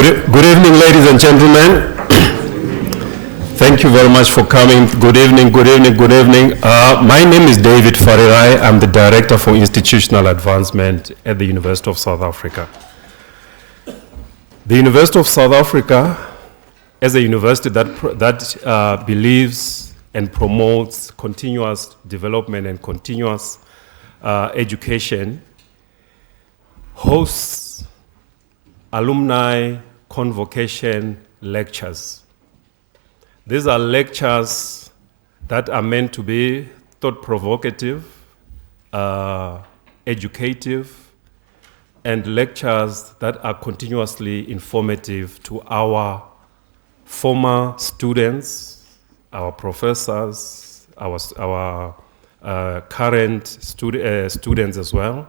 Good evening, ladies and gentlemen. Thank you very much for coming. Good evening, good evening, good evening. My name is David Farirai. I'm the Director for Institutional Advancement at the University of South Africa. The University of South Africa, as a university that believes and promotes continuous development and continuous education, hosts alumni convocation lectures. These are lectures that are meant to be thought-provocative, educative, and lectures that are continuously informative to our former students, our professors, our current students as well.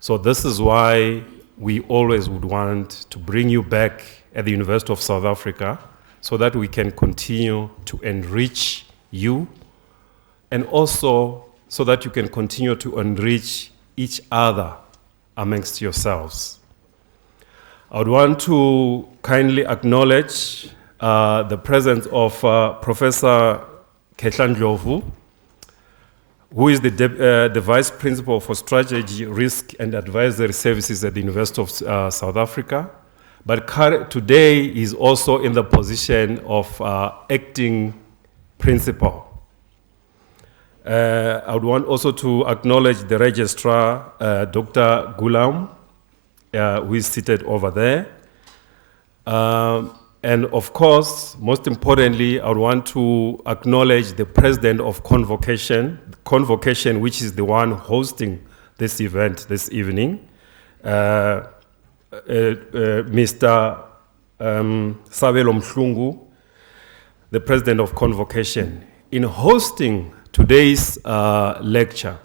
So this is why we always would want to bring you back at the University of South Africa so that we can continue to enrich you and also so that you can continue to enrich each other amongst yourselves. I would want to kindly acknowledge the presence of Professor Khetla Ndlovu, who is the Vice Principal for Strategy, Risk and Advisory Services at the University of South Africa. But today he's also in the position of acting principal. I would want also to acknowledge the registrar, Dr. Gulam, who is seated over there. And of course, most importantly, I would want to acknowledge the president of Convocation, which is the one hosting this event this evening, Mr. Sabelo Mhlungu, the president of Convocation. In hosting today's lecture,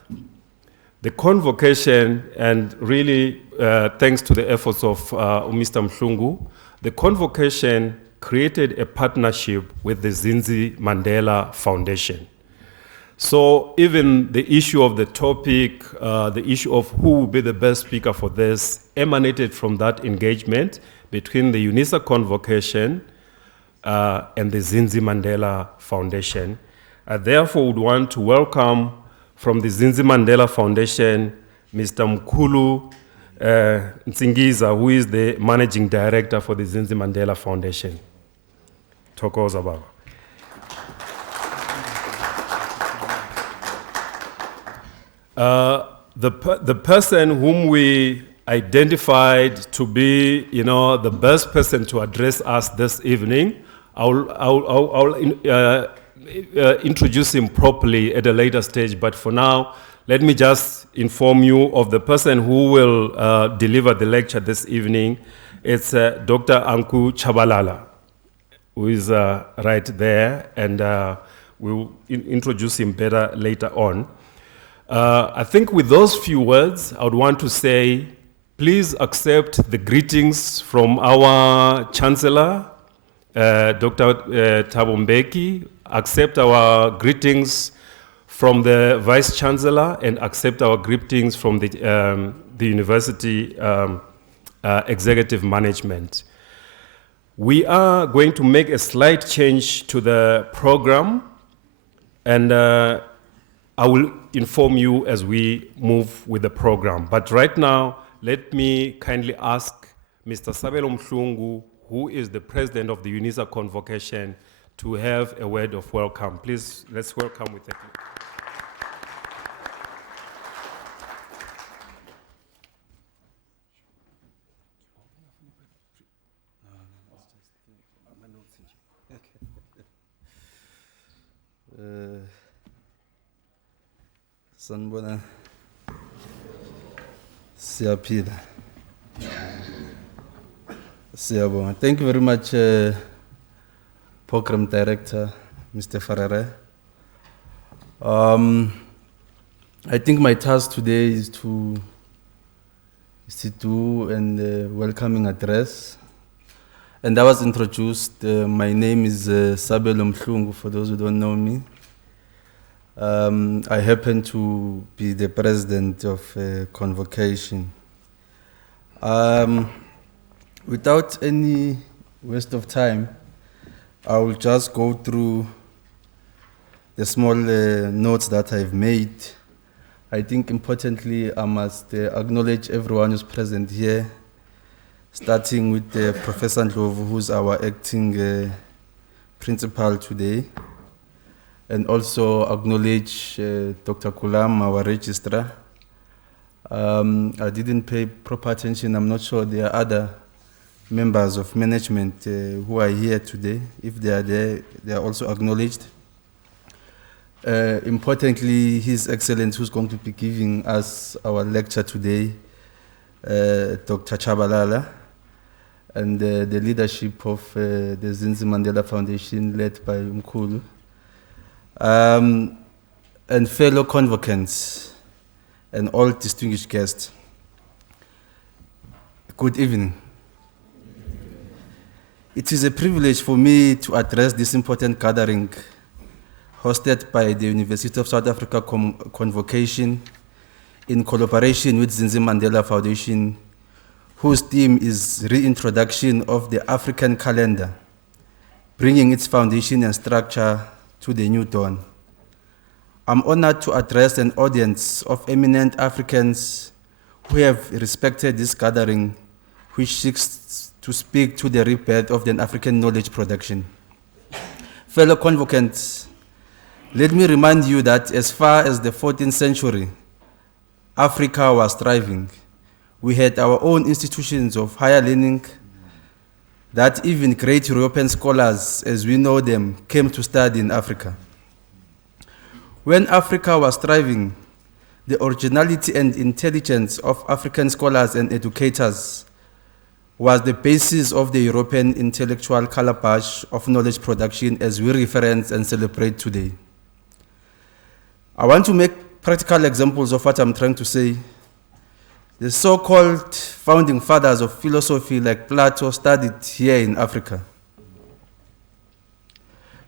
the Convocation, and really thanks to the efforts of Mr. Mhlungu, the Convocation created a partnership with the Zinzi Mandela Foundation. So even the issue of the topic, the issue of who will be the best speaker for this emanated from that engagement between the UNISA Convocation and the Zinzi Mandela Foundation. I therefore would want to welcome from the Zinzi Mandela Foundation, Mr. Mkulu Nsingiza, who is the Managing Director for the Zinzi Mandela Foundation. Thokoza baba. The person whom we identified to be, the best person to address us this evening, I'll introduce him properly at a later stage, but for now, let me just inform you of the person who will deliver the lecture this evening. It's Dr. Anku Chabalala, who is right there, and we'll introduce him better later on. I think with those few words, I would want to say, please accept the greetings from our Chancellor, Dr. Thabo Mbeki. Accept our greetings from the Vice Chancellor and accept our greetings from the University Executive Management. We are going to make a slight change to the program, and I will inform you as we move with the program. But right now, let me kindly ask Mr. Sabelo Mhlungu, who is the president of the UNISA Convocation, to have a word of welcome. Please, let's welcome with a clap. Sanibona siyaphila siyabonga. Thank you very much, Program Director Mr. Farere. I think my task today is to do a welcoming address. And I was introduced. My name is Sabelo Mhlungu, for those who don't know me. I happen to be the president of Convocation. Without any waste of time, I will just go through the small notes that I've made. I think importantly, I must acknowledge everyone who's present here, starting with Professor Ndlovu, who's our acting principal today, and also acknowledge Dr. Kulam, our registrar. I didn't pay proper attention. I'm not sure there are other members of management who are here today. If they are there, they are also acknowledged. Importantly, His Excellency, who's going to be giving us our lecture today, Dr. Chabalala, and the leadership of the Zinzi Mandela Foundation, led by Mkhulu, and fellow convocants, and all distinguished guests. Good evening. It is a privilege for me to address this important gathering hosted by the University of South Africa Convocation in collaboration with Zinzi Mandela Foundation, whose theme is Reintroduction of the African Calendar, bringing its foundation and structure to the new dawn. I'm honored to address an audience of eminent Africans who have respected this gathering, which seeks to speak to the rebirth of the African knowledge production. Fellow convocants, let me remind you that as far as the 14th century, Africa was thriving. We had our own institutions of higher learning that even great European scholars, as we know them, came to study in Africa. When Africa was thriving, the originality and intelligence of African scholars and educators was the basis of the European intellectual calabash of knowledge production as we reference and celebrate today. I want to make practical examples of what I'm trying to say. The so-called founding fathers of philosophy like Plato studied here in Africa.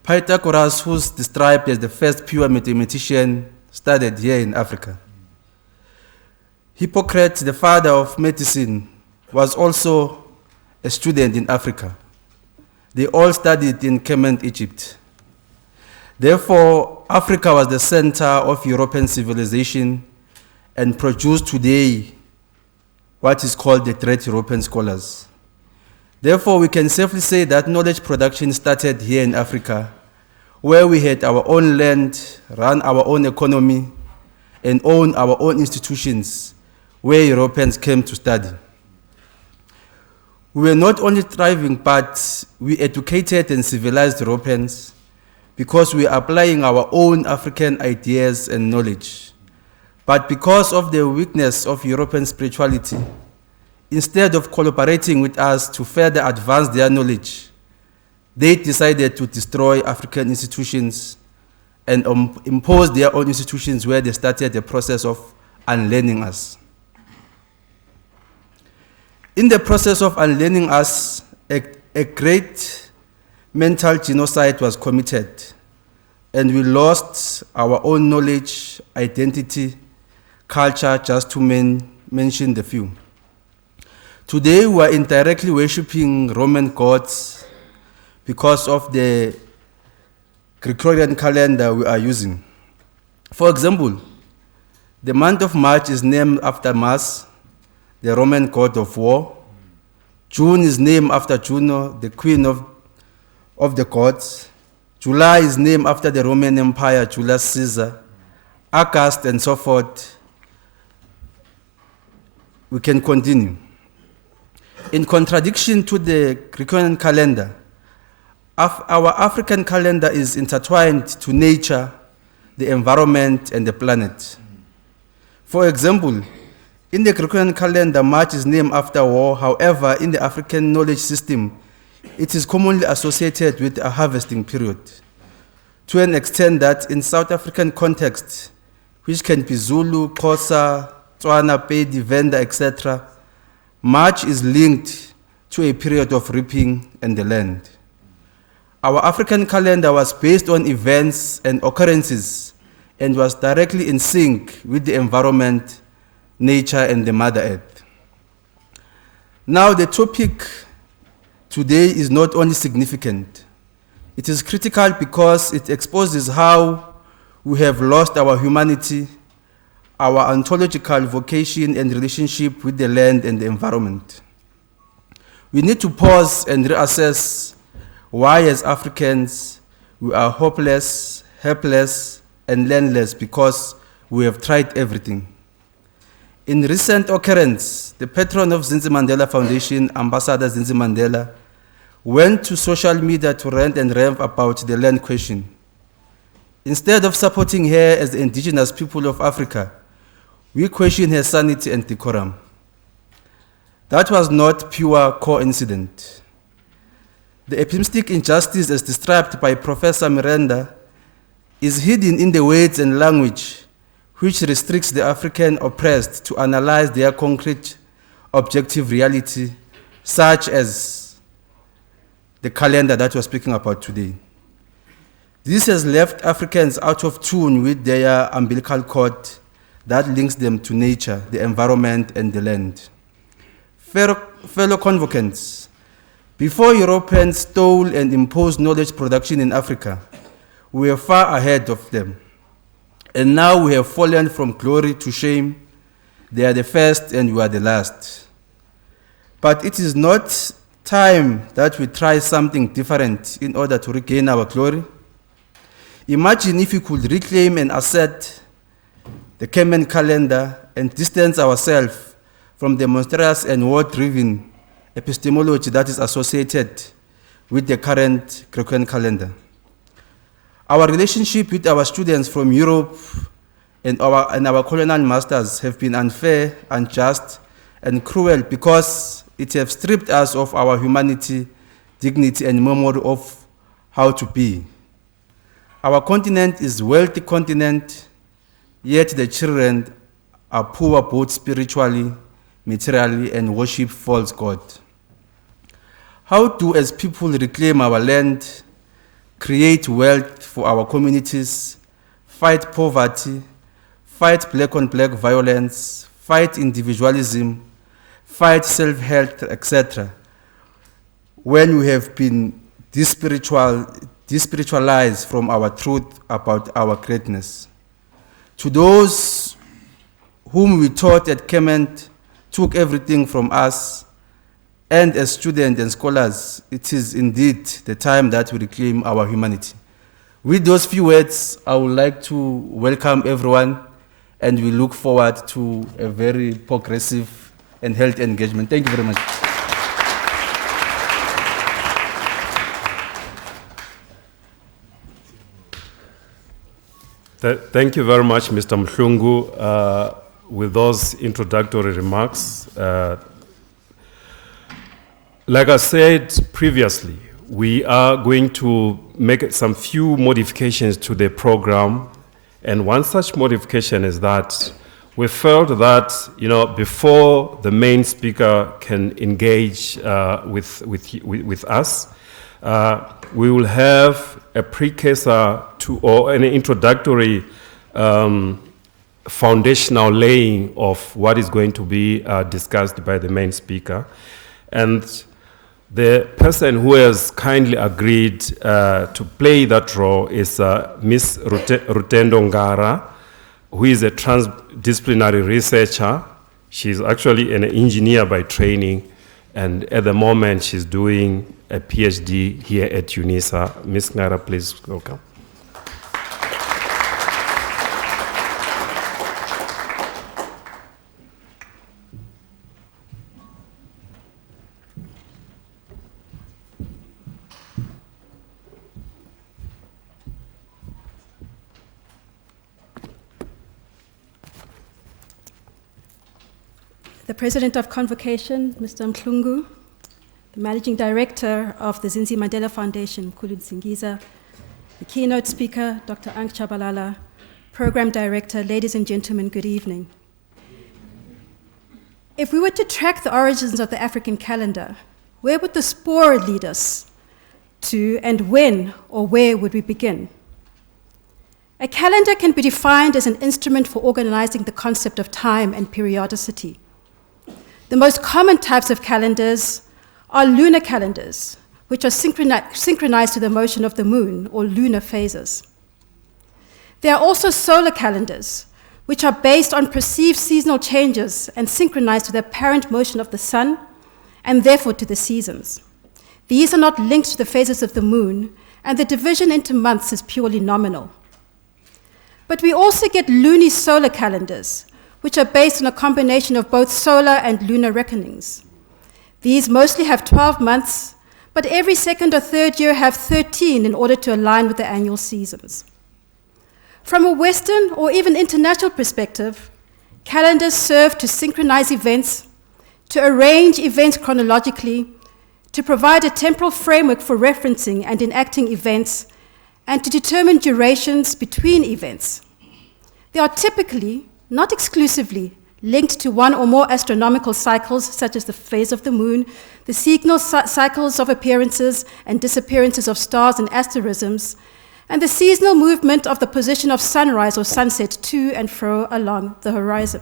Pythagoras, who's described as the first pure mathematician, studied here in Africa. Hippocrates, the father of medicine, was also a student in Africa. They all studied in Kemet, Egypt. Therefore, Africa was the center of European civilization and produced today what is called the Great European Scholars. Therefore, we can safely say that knowledge production started here in Africa, where we had our own land, ran our own economy, and own our own institutions, where Europeans came to study. We were not only thriving, but we educated and civilized Europeans because we are applying our own African ideas and knowledge. But because of the weakness of European spirituality, instead of collaborating with us to further advance their knowledge, they decided to destroy African institutions and impose their own institutions, where they started the process of unlearning us. In the process of unlearning us, a great mental genocide was committed, and we lost our own knowledge, identity, culture, just to mention the few. Today, we are indirectly worshipping Roman gods because of the Gregorian calendar we are using. For example, the month of March is named after Mars, the Roman god of war. June is named after Juno, the queen of the gods. July is named after the Roman Empire, Julius Caesar. August, and so forth. We can continue. In contradiction to the Gregorian calendar, our African calendar is intertwined to nature, the environment, and the planet. For example, in the Gregorian calendar, March is named after war. However, in the African knowledge system, it is commonly associated with a harvesting period, to an extent that in South African context, which can be Zulu, Xhosa, Tswana, Pedi, Venda, etc., March is linked to a period of reaping and the land. Our African calendar was based on events and occurrences and was directly in sync with the environment, nature, and the Mother Earth. Now, the topic today is not only significant, it is critical because it exposes how we have lost our humanity, our ontological vocation and relationship with the land and the environment. We need to pause and reassess why, as Africans, we are hopeless, helpless, and landless because we have tried everything. In recent occurrence, the patron of Zinzi Mandela Foundation, Ambassador Zinzi Mandela, went to social media to rant and rave about the land question. Instead of supporting her as the indigenous people of Africa, we question her sanity and decorum. That was not pure coincidence. The epistemologic injustice as described by Professor Miranda is hidden in the words and language which restricts the African oppressed to analyze their concrete, objective reality, such as the calendar that we're speaking about today. This has left Africans out of tune with their umbilical cord that links them to nature, the environment, and the land. Fellow convocants, before Europeans stole and imposed knowledge production in Africa, we were far ahead of them. And now we have fallen from glory to shame. They are the first and we are the last. But it is not time that we try something different in order to regain our glory. Imagine if we could reclaim and assert the Kemen calendar and distance ourselves from the monstrous and war-driven epistemology that is associated with the current Gregorian calendar. Our relationship with our students from Europe and our colonial masters have been unfair, unjust, and cruel because it has stripped us of our humanity, dignity, and memory of how to be. Our continent is a wealthy continent, yet the children are poor both spiritually, materially, and worship false God. How do, as people, reclaim our land, create wealth for our communities, fight poverty, fight black-on-black violence, fight individualism, fight self-help, etc., when we have been despiritualized from our truth about our greatness? To those whom we taught at Kemen took everything from us, and as students and scholars, it is indeed the time that we reclaim our humanity. With those few words, I would like to welcome everyone, and we look forward to a very progressive and healthy engagement. Thank you very much. Thank you very much, Mr. Mhlungu. With those introductory remarks, like I said previously, we are going to make some few modifications to the program, and one such modification is that we felt that, before the main speaker can engage with us, we will have a precursor to, or an introductory foundational laying of what is going to be discussed by the main speaker. And the person who has kindly agreed to play that role is Ms. Rutendo Ngara, who is a transdisciplinary researcher. She's actually an engineer by training, and at the moment she's doing a PhD here at UNISA. Ms. Ngara, please welcome. The President of Convocation, Mr. Mhlungu, the Managing Director of the Zinzi Mandela Foundation, Khulu Nzingiza, the keynote speaker, Dr. Ank Chabalala, Program Director, ladies and gentlemen, good evening. If we were to track the origins of the African calendar, where would the spoor lead us to, and when or where would we begin? A calendar can be defined as an instrument for organizing the concept of time and periodicity. The most common types of calendars are lunar calendars, which are synchronized to the motion of the moon, or lunar phases. There are also solar calendars, which are based on perceived seasonal changes and synchronized to the apparent motion of the sun, and therefore to the seasons. These are not linked to the phases of the moon, and the division into months is purely nominal. But we also get lunisolar calendars, which are based on a combination of both solar and lunar reckonings. These mostly have 12 months, but every second or third year have 13 in order to align with the annual seasons. From a Western or even international perspective, calendars serve to synchronize events, to arrange events chronologically, to provide a temporal framework for referencing and enacting events, and to determine durations between events. They are typically, not exclusively, linked to one or more astronomical cycles, such as the phase of the moon, the seasonal cycles of appearances and disappearances of stars and asterisms, and the seasonal movement of the position of sunrise or sunset to and fro along the horizon.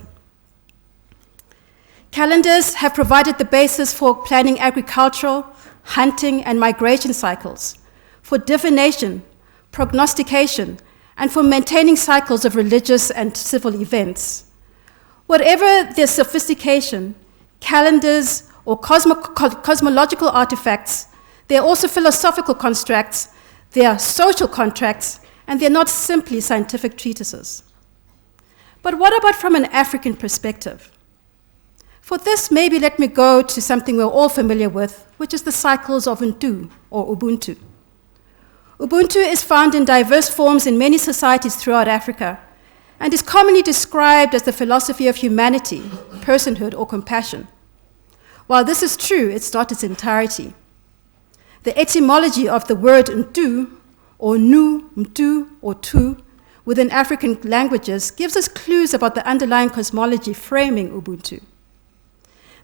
Calendars have provided the basis for planning agricultural, hunting, and migration cycles, for divination, prognostication, and for maintaining cycles of religious and civil events. Whatever their sophistication, calendars or cosmological artifacts, they are also philosophical constructs, they are social contracts, and they're not simply scientific treatises. But what about from an African perspective? For this, maybe let me go to something we're all familiar with, which is the cycles of Ubuntu, or Ubuntu. Ubuntu is found in diverse forms in many societies throughout Africa, and is commonly described as the philosophy of humanity, personhood, or compassion. While this is true, it's not its entirety. The etymology of the word Ntu, or Nu, Mtu, or Tu, within African languages gives us clues about the underlying cosmology framing Ubuntu.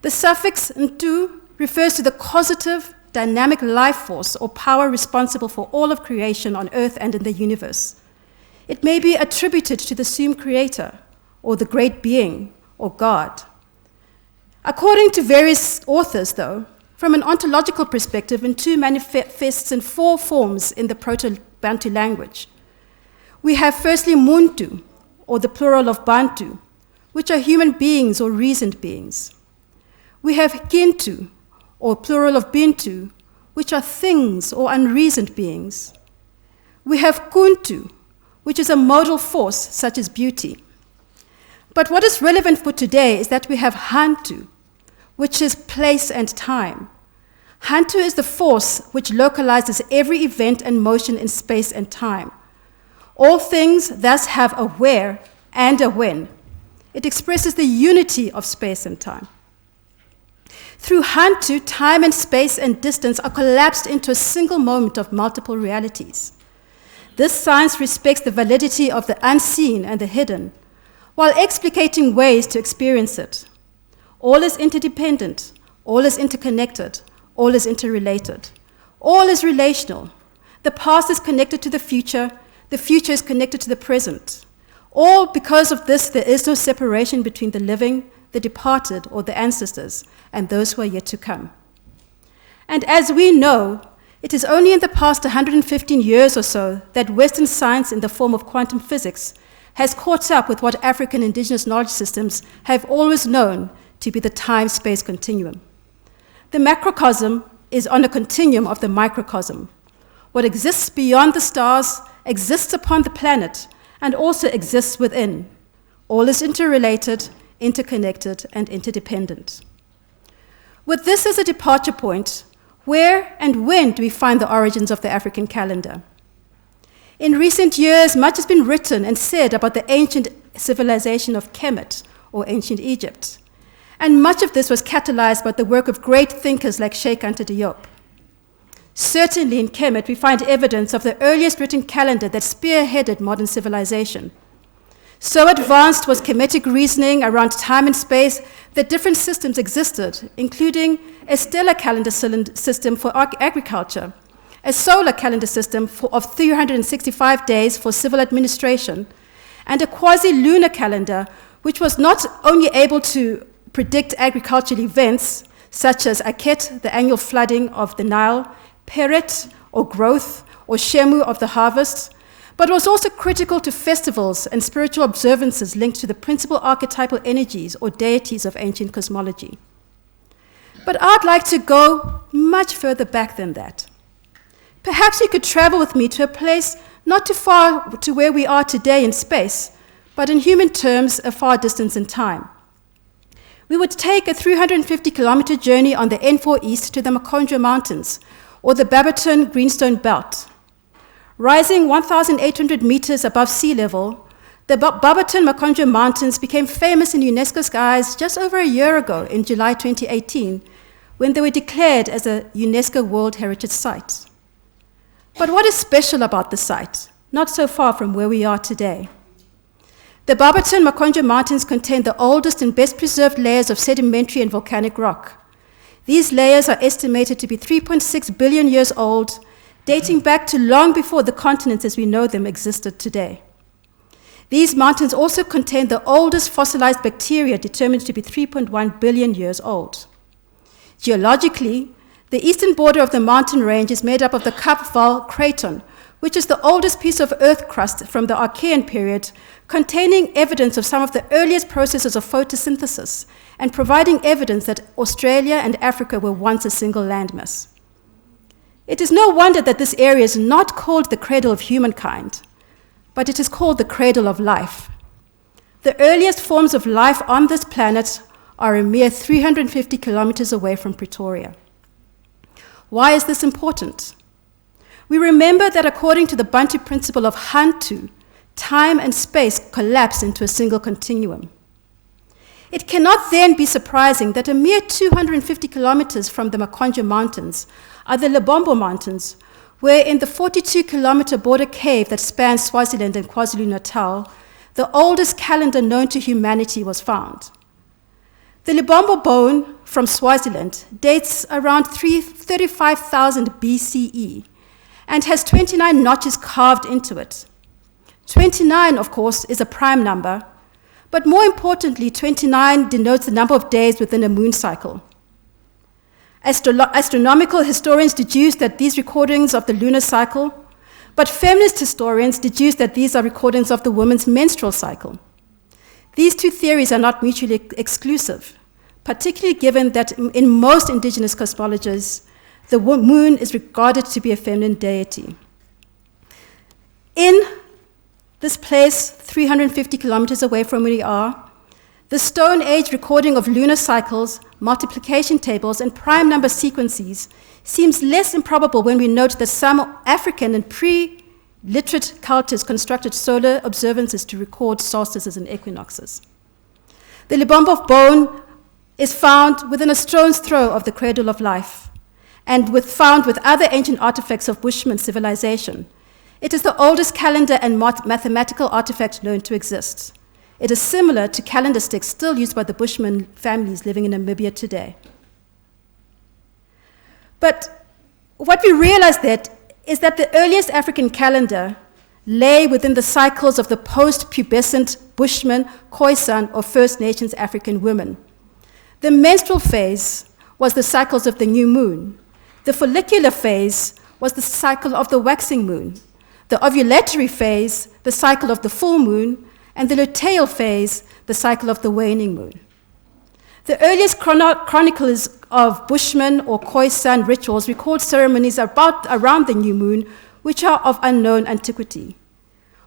The suffix Ntu refers to the causative, dynamic life force or power responsible for all of creation on Earth and in the universe. It may be attributed to the Supreme Creator, or the Great Being, or God. According to various authors, though, from an ontological perspective, Ntu manifests in 4 forms in the Proto-Bantu language. We have firstly Muntu, or the plural of Bantu, which are human beings or reasoned beings. We have Kintu, or plural of Bintu, which are things or unreasoned beings. We have Kuntu, which is a modal force such as beauty. But what is relevant for today is that we have Hantu, which is place and time. Hantu is the force which localizes every event and motion in space and time. All things thus have a where and a when. It expresses the unity of space and time. Through Hantu, time and space and distance are collapsed into a single moment of multiple realities. This science respects the validity of the unseen and the hidden, while explicating ways to experience it. All is interdependent, all is interconnected, all is interrelated. All is relational. The past is connected to the future is connected to the present. All because of this, there is no separation between the living, the departed, or the ancestors, and those who are yet to come. And as we know, it is only in the past 115 years or so that Western science in the form of quantum physics has caught up with what African indigenous knowledge systems have always known to be the time-space continuum. The macrocosm is on a continuum of the microcosm. What exists beyond the stars exists upon the planet and also exists within. All is interrelated, interconnected, and interdependent. With this as a departure point, where and when do we find the origins of the African calendar? In recent years, much has been written and said about the ancient civilization of Kemet, or ancient Egypt. And much of this was catalyzed by the work of great thinkers like Sheikh Anta Diop. Certainly in Kemet, we find evidence of the earliest written calendar that spearheaded modern civilization. So advanced was Kemetic reasoning around time and space that different systems existed, including a stellar calendar system for agriculture, a solar calendar system of 365 days for civil administration, and a quasi-lunar calendar, which was not only able to predict agricultural events, such as Aket, the annual flooding of the Nile, Peret, or growth, or Shemu of the harvest, but was also critical to festivals and spiritual observances linked to the principal archetypal energies or deities of ancient cosmology. But I'd like to go much further back than that. Perhaps you could travel with me to a place not too far to where we are today in space, but in human terms, a far distance in time. We would take a 350-kilometer journey on the N4 East to the Makonjo Mountains, or the Barberton Greenstone Belt. Rising 1,800 meters above sea level, the Barberton Makonjo Mountains became famous in UNESCO's eyes just over a year ago, in July 2018, when they were declared as a UNESCO World Heritage Site. But what is special about the site, not so far from where we are today? The Barberton Makonjo Mountains contain the oldest and best preserved layers of sedimentary and volcanic rock. These layers are estimated to be 3.6 billion years old, dating back to long before the continents as we know them existed today. These mountains also contain the oldest fossilized bacteria, determined to be 3.1 billion years old. Geologically, the eastern border of the mountain range is made up of the Kap Val Craton, which is the oldest piece of earth crust from the Archean period, containing evidence of some of the earliest processes of photosynthesis and providing evidence that Australia and Africa were once a single landmass. It is no wonder that this area is not called the cradle of humankind, but it is called the cradle of life. The earliest forms of life on this planet are a mere 350 kilometers away from Pretoria. Why is this important? We remember that according to the Bantu principle of Hantu, time and space collapse into a single continuum. It cannot then be surprising that a mere 250 kilometers from the Makonjo Mountains are the Lebombo Mountains, where in the 42-kilometer border cave that spans Swaziland and KwaZulu-Natal, the oldest calendar known to humanity was found. The Lebombo bone from Swaziland dates around 35,000 BCE and has 29 notches carved into it. 29, of course, is a prime number, but more importantly, 29 denotes the number of days within a moon cycle. Astronomical historians deduce that these recordings of the lunar cycle, but feminist historians deduce that these are recordings of the woman's menstrual cycle. These two theories are not mutually exclusive, particularly given that in most indigenous cosmologies, the moon is regarded to be a feminine deity. In this place, 350 kilometers away from where we are, the Stone Age recording of lunar cycles, multiplication tables, and prime number sequences seems less improbable when we note that some African and pre-literate cultures constructed solar observances to record solstices and equinoxes. The Lebombo bone is found within a stone's throw of the cradle of life, and found with other ancient artifacts of Bushman civilization. It is the oldest calendar and mathematical artifact known to exist. It is similar to calendar sticks still used by the Bushman families living in Namibia today. But what we realize is that the earliest African calendar lay within the cycles of the post-pubescent Bushman, Khoisan, or First Nations African women. The menstrual phase was the cycles of the new moon. The follicular phase was the cycle of the waxing moon. The ovulatory phase, the cycle of the full moon, and the luteal phase, the cycle of the waning moon. The earliest chronicles of Bushman or Khoisan rituals record ceremonies around the new moon, which are of unknown antiquity.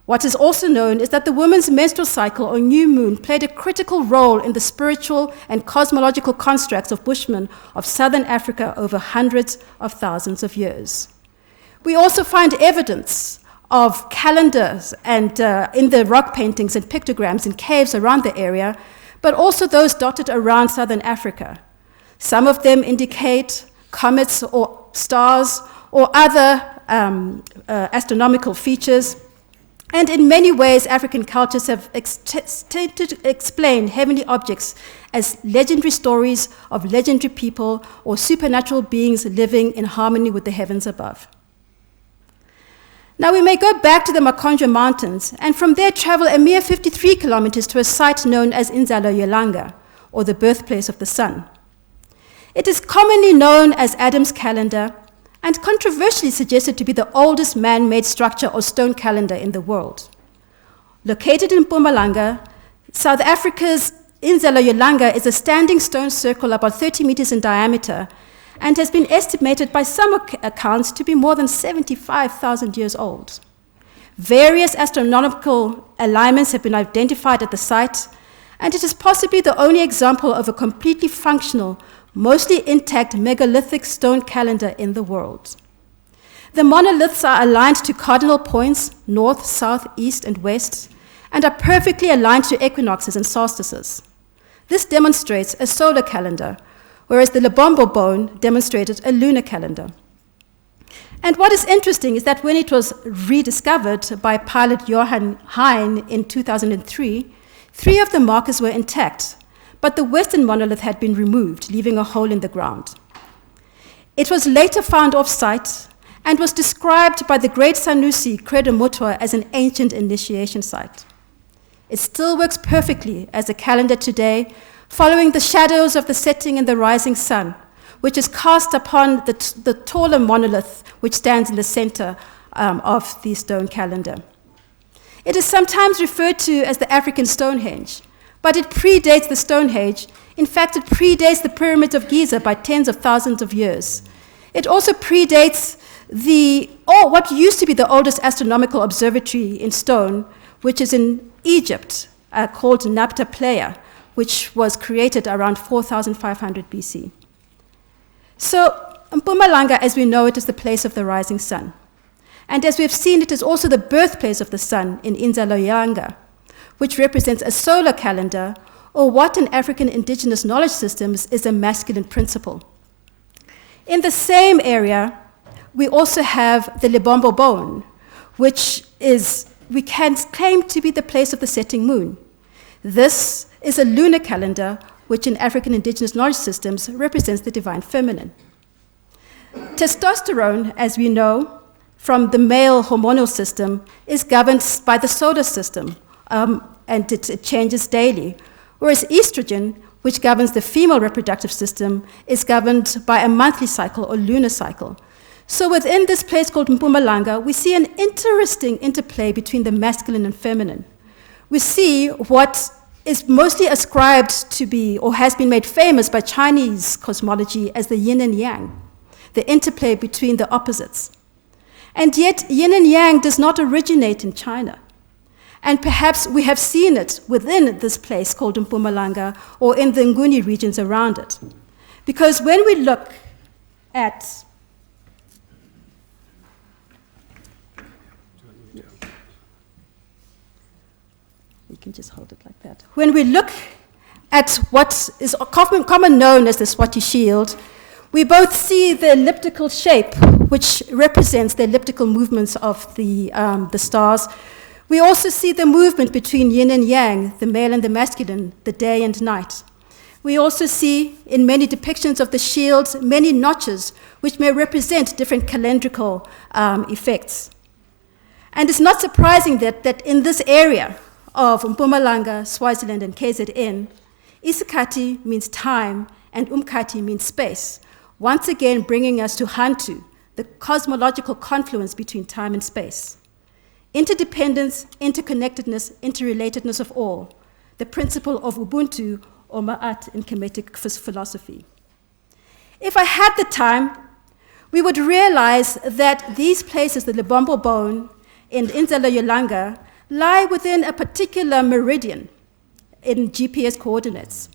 What is also known is that the woman's menstrual cycle or new moon played a critical role in the spiritual and cosmological constructs of Bushmen of southern Africa over hundreds of thousands of years. We also find evidence of calendars and in the rock paintings and pictograms in caves around the area, but also those dotted around southern Africa. Some of them indicate comets or stars or other astronomical features. And in many ways, African cultures have tended to explain heavenly objects as legendary stories of legendary people or supernatural beings living in harmony with the heavens above. Now we may go back to the Makonjo Mountains and from there travel a mere 53 kilometers to a site known as Inzalo Yelanga, or the birthplace of the sun. It is commonly known as Adam's calendar and controversially suggested to be the oldest man-made structure or stone calendar in the world. Located in Mpumalanga, South Africa's Inzala Yolanga is a standing stone circle about 30 meters in diameter and has been estimated by some accounts to be more than 75,000 years old. Various astronomical alignments have been identified at the site, and it is possibly the only example of a completely functional, mostly intact megalithic stone calendar in the world. The monoliths are aligned to cardinal points, north, south, east, and west, and are perfectly aligned to equinoxes and solstices. This demonstrates a solar calendar, whereas the Lebombo bone demonstrated a lunar calendar. And what is interesting is that when it was rediscovered by pilot Johann Hein in 2003, 3 of the markers were intact, but the western monolith had been removed, leaving a hole in the ground. It was later found off-site and was described by the great Sanusi Credo Mutwa as an ancient initiation site. It still works perfectly as a calendar today, following the shadows of the setting and the rising sun, which is cast upon the taller monolith which stands in the center of the stone calendar. It is sometimes referred to as the African Stonehenge, but it predates the Stonehenge. In fact, it predates the Pyramids of Giza by tens of thousands of years. It also predates what used to be the oldest astronomical observatory in stone, which is in Egypt, called Nabta Playa, which was created around 4,500 BC. So Mpumalanga, as we know it, is the place of the rising sun. And as we have seen, it is also the birthplace of the sun in Inzaloyanga, which represents a solar calendar, or what in African indigenous knowledge systems is a masculine principle. In the same area, we also have the Lebombo bone, which we can claim to be the place of the setting moon. This is a lunar calendar, which in African indigenous knowledge systems represents the divine feminine. Testosterone, as we know, from the male hormonal system, is governed by the solar system, and it changes daily, whereas estrogen, which governs the female reproductive system, is governed by a monthly cycle or lunar cycle. So within this place called Mpumalanga, we see an interesting interplay between the masculine and feminine. We see what is mostly ascribed to be, or has been made famous by Chinese cosmology as the yin and yang, the interplay between the opposites. And yet, yin and yang does not originate in China. And perhaps we have seen it within this place called Mpumalanga, or in the Nguni regions around it. Because when we look at you can just hold it like that. When we look at what is common known as the Swati shield, we both see the elliptical shape, which represents the elliptical movements of the stars. We also see the movement between yin and yang, the male and the masculine, the day and night. We also see in many depictions of the shields many notches, which may represent different calendrical effects. And it's not surprising that in this area of Mpumalanga, Swaziland, and KZN, Isikati means time and Umkati means space, once again bringing us to Hantu, the cosmological confluence between time and space. Interdependence, interconnectedness, interrelatedness of all, the principle of Ubuntu, or Ma'at in Kemetic philosophy. If I had the time, we would realize that these places, the Lebombo bone and Inzala Yolanga, lie within a particular meridian in GPS coordinates.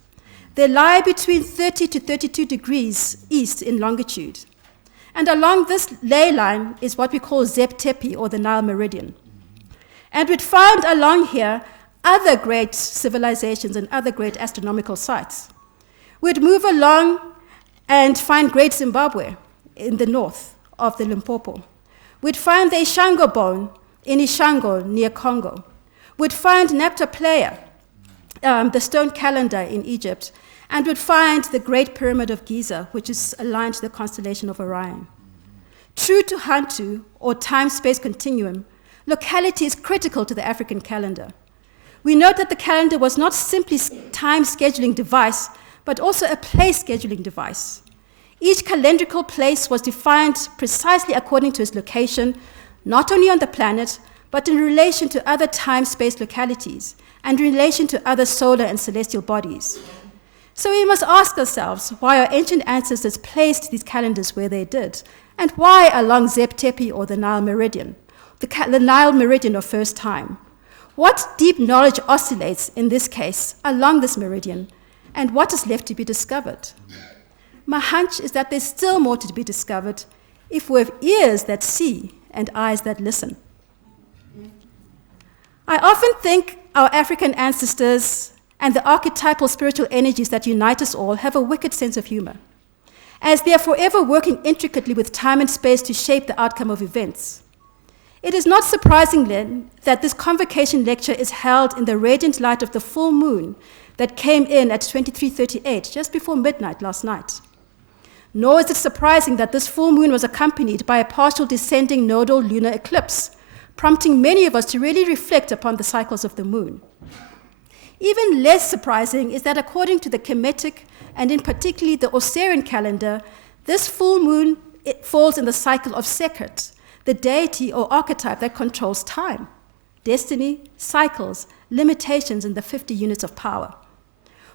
They lie between 30 to 32 degrees east in longitude. And along this ley line is what we call Zeb Tepi, or the Nile Meridian. And we'd find along here other great civilizations and other great astronomical sites. We'd move along and find Great Zimbabwe in the north of the Limpopo. We'd find the Ishango bone in Ishango, near Congo. We'd find Nabta Playa, the stone calendar in Egypt, and would find the Great Pyramid of Giza, which is aligned to the constellation of Orion. True to Hantu, or time-space continuum, locality is critical to the African calendar. We note that the calendar was not simply a time scheduling device, but also a place scheduling device. Each calendrical place was defined precisely according to its location, not only on the planet, but in relation to other time-space localities and in relation to other solar and celestial bodies. So we must ask ourselves why our ancient ancestors placed these calendars where they did, and why along Zeb Tepi or the Nile Meridian, the Nile Meridian of first time. What deep knowledge oscillates, in this case, along this meridian, and what is left to be discovered? My hunch is that there's still more to be discovered if we have ears that see and eyes that listen. I often think our African ancestors and the archetypal spiritual energies that unite us all have a wicked sense of humor, as they are forever working intricately with time and space to shape the outcome of events. It is not surprising then that this convocation lecture is held in the radiant light of the full moon that came in at 23:38, just before midnight last night. Nor is it surprising that this full moon was accompanied by a partial descending nodal lunar eclipse, prompting many of us to really reflect upon the cycles of the moon. Even less surprising is that according to the Kemetic, and in particularly the Osirian calendar, this full moon falls in the cycle of Sekhet, the deity or archetype that controls time, destiny, cycles, limitations, and the 50 units of power.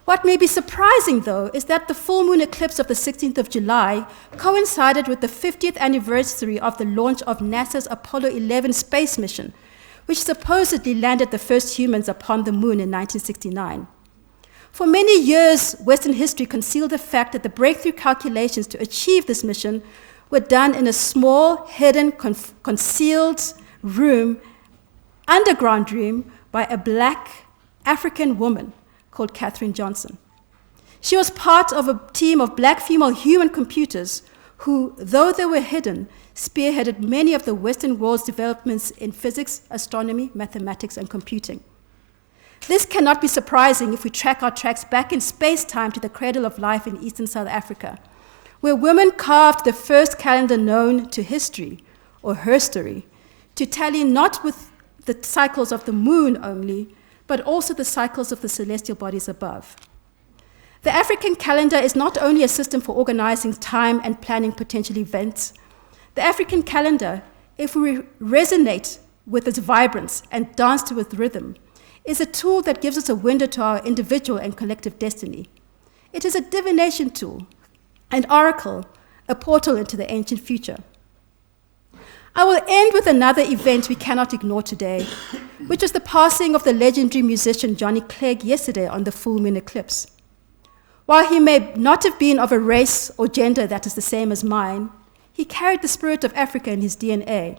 What may be surprising, though, is that the full moon eclipse of the 16th of July coincided with the 50th anniversary of the launch of NASA's Apollo 11 space mission, which supposedly landed the first humans upon the moon in 1969. For many years, Western history concealed the fact that the breakthrough calculations to achieve this mission were done in a small, hidden, concealed room, underground room, by a black African woman called Katherine Johnson. She was part of a team of black female human computers who, though they were hidden, spearheaded many of the Western world's developments in physics, astronomy, mathematics, and computing. This cannot be surprising if we track our tracks back in space-time to the cradle of life in eastern South Africa, where women carved the first calendar known to history, or herstory, to tally not with the cycles of the moon only, but also the cycles of the celestial bodies above. The African calendar is not only a system for organizing time and planning potential events. The African calendar, if we resonate with its vibrance and dance to its rhythm, is a tool that gives us a window to our individual and collective destiny. It is a divination tool, an oracle, a portal into the ancient future. I will end with another event we cannot ignore today, which was the passing of the legendary musician Johnny Clegg yesterday on the full moon eclipse. While he may not have been of a race or gender that is the same as mine, he carried the spirit of Africa in his DNA.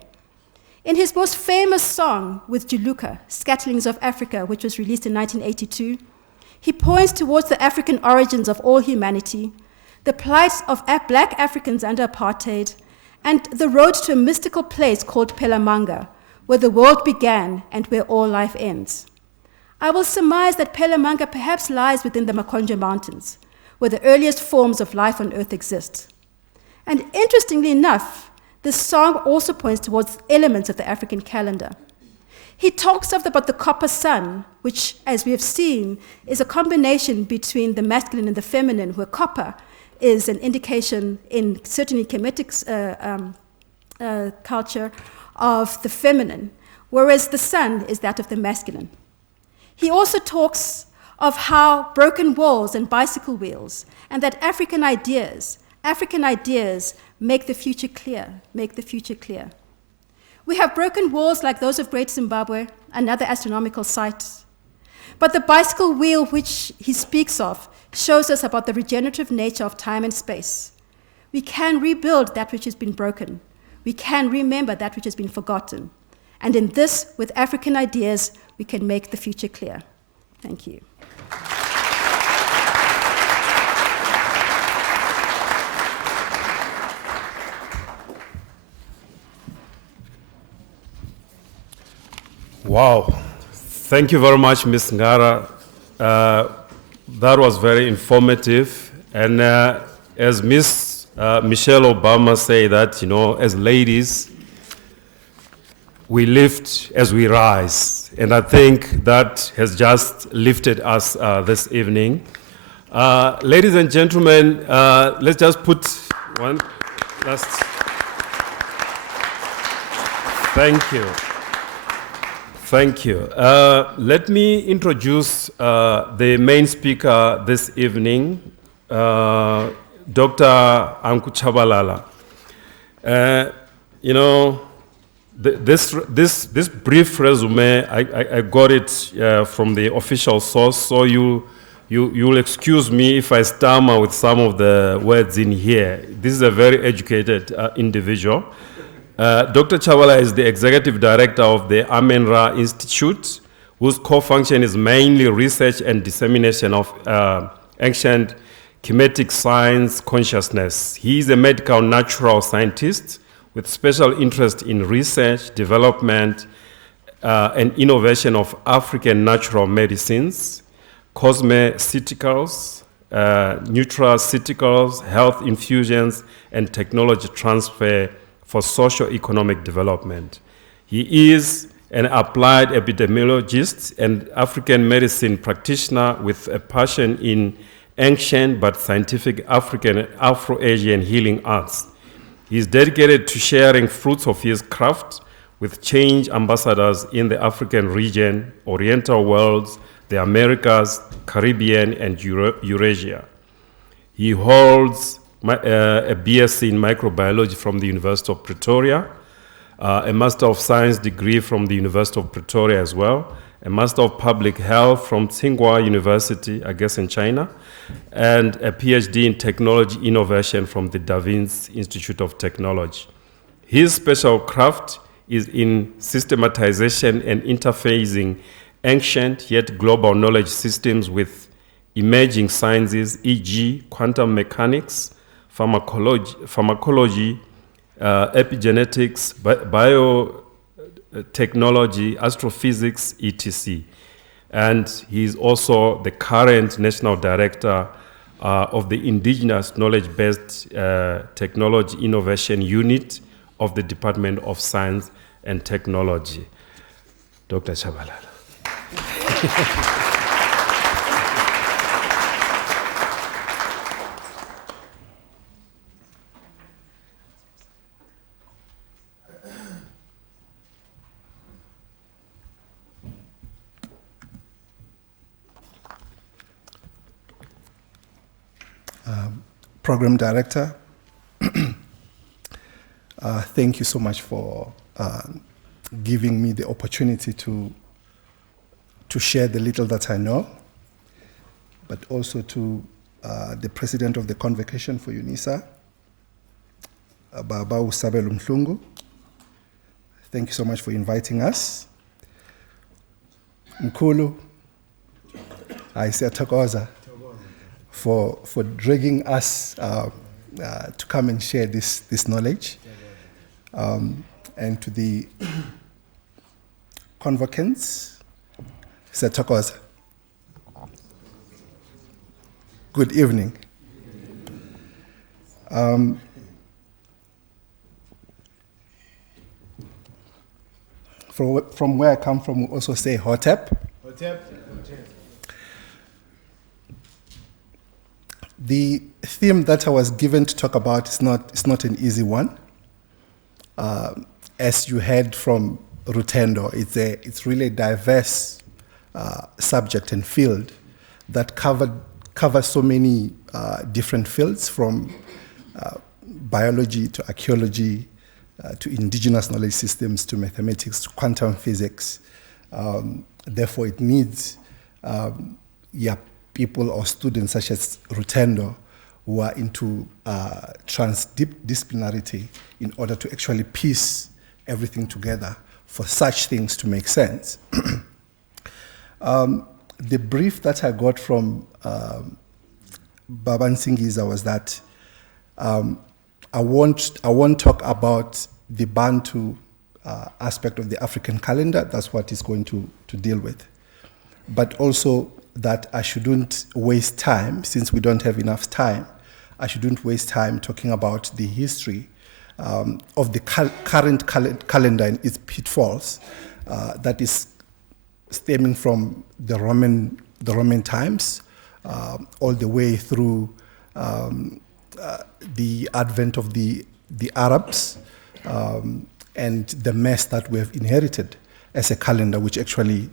In his most famous song with Juluka, Scatterings of Africa, which was released in 1982, he points towards the African origins of all humanity, the plight of black Africans under apartheid, and the road to a mystical place called Pelamanga, where the world began and where all life ends. I will surmise that Pelamanga perhaps lies within the Makonja Mountains, where the earliest forms of life on earth exist. And interestingly enough, this song also points towards elements of the African calendar. He talks about the copper sun, which, as we have seen, is a combination between the masculine and the feminine, where copper is an indication in certainly Kemetic culture of the feminine, whereas the sun is that of the masculine. He also talks of how broken walls and bicycle wheels, and that African ideas make the future clear, We have broken walls like those of Great Zimbabwe, another astronomical site. But the bicycle wheel which he speaks of shows us about the regenerative nature of time and space. We can rebuild that which has been broken. We can remember that which has been forgotten. And in this, with African ideas, we can make the future clear. Thank you. Wow. Thank you very much, Ms. Ngara. That was very informative. And as Ms. Michelle Obama said that, as ladies, we lift as we rise. And I think that has just lifted us this evening. Ladies and gentlemen, let's just put One last. Thank you. Thank you. Let me introduce the main speaker this evening, Dr. Anku Chabalala. This brief resume, I got it from the official source, so you'll excuse me if I stammer with some of the words in here. This is a very educated individual. Dr. Chabalala is the executive director of the Amenra Institute, whose core function is mainly research and dissemination of ancient Kemetic science consciousness. He is a medical natural scientist with special interest in research, development, and innovation of African natural medicines, cosmeceuticals, nutraceuticals, health infusions, and technology transfer for socio-economic development. He is an applied epidemiologist and African medicine practitioner with a passion in ancient but scientific African Afro-Asian healing arts. He is dedicated to sharing fruits of his craft with change ambassadors in the African region, Oriental worlds, the Americas, Caribbean, and Eurasia. He holds a BSc in microbiology from the University of Pretoria, a Master of Science degree from the University of Pretoria as well, a Master of Public Health from Tsinghua University, I guess in China, and a PhD in Technology Innovation from the Da Vinci Institute of Technology. His special craft is in systematization and interfacing ancient yet global knowledge systems with emerging sciences, e.g. quantum mechanics, pharmacology, epigenetics, biotechnology, astrophysics, etc. And he is also the current National Director of the Indigenous Knowledge-Based Technology Innovation Unit of the Department of Science and Technology. Dr. Chabalala. Program Director, thank you so much for giving me the opportunity to share the little that I know, but also to the President of the Convocation for UNISA, Baba Usabelo Mhlungu. Thank you so much for inviting us. Mkulu, I say Tokoza, for dragging us to come and share this knowledge. And to the convocants, Satokoza. Good evening. From where I come from, we also say Hotep. The theme that I was given to talk about is not an easy one. As you heard from Rutendo, it's really a diverse subject and field that covers so many different fields, from biology to archaeology to indigenous knowledge systems to mathematics to quantum physics. Therefore, it needs people or students such as Rutendo who are into transdisciplinarity in order to actually piece everything together for such things to make sense. The brief that I got from Baba Nsingiza was that I won't talk about the Bantu aspect of the African calendar. That's what he's going to deal with. But also that I shouldn't waste time, since we don't have enough time, I shouldn't waste time talking about the history of the current calendar and its pitfalls that is stemming from the Roman times all the way through the advent of the Arabs and the mess that we have inherited as a calendar, which actually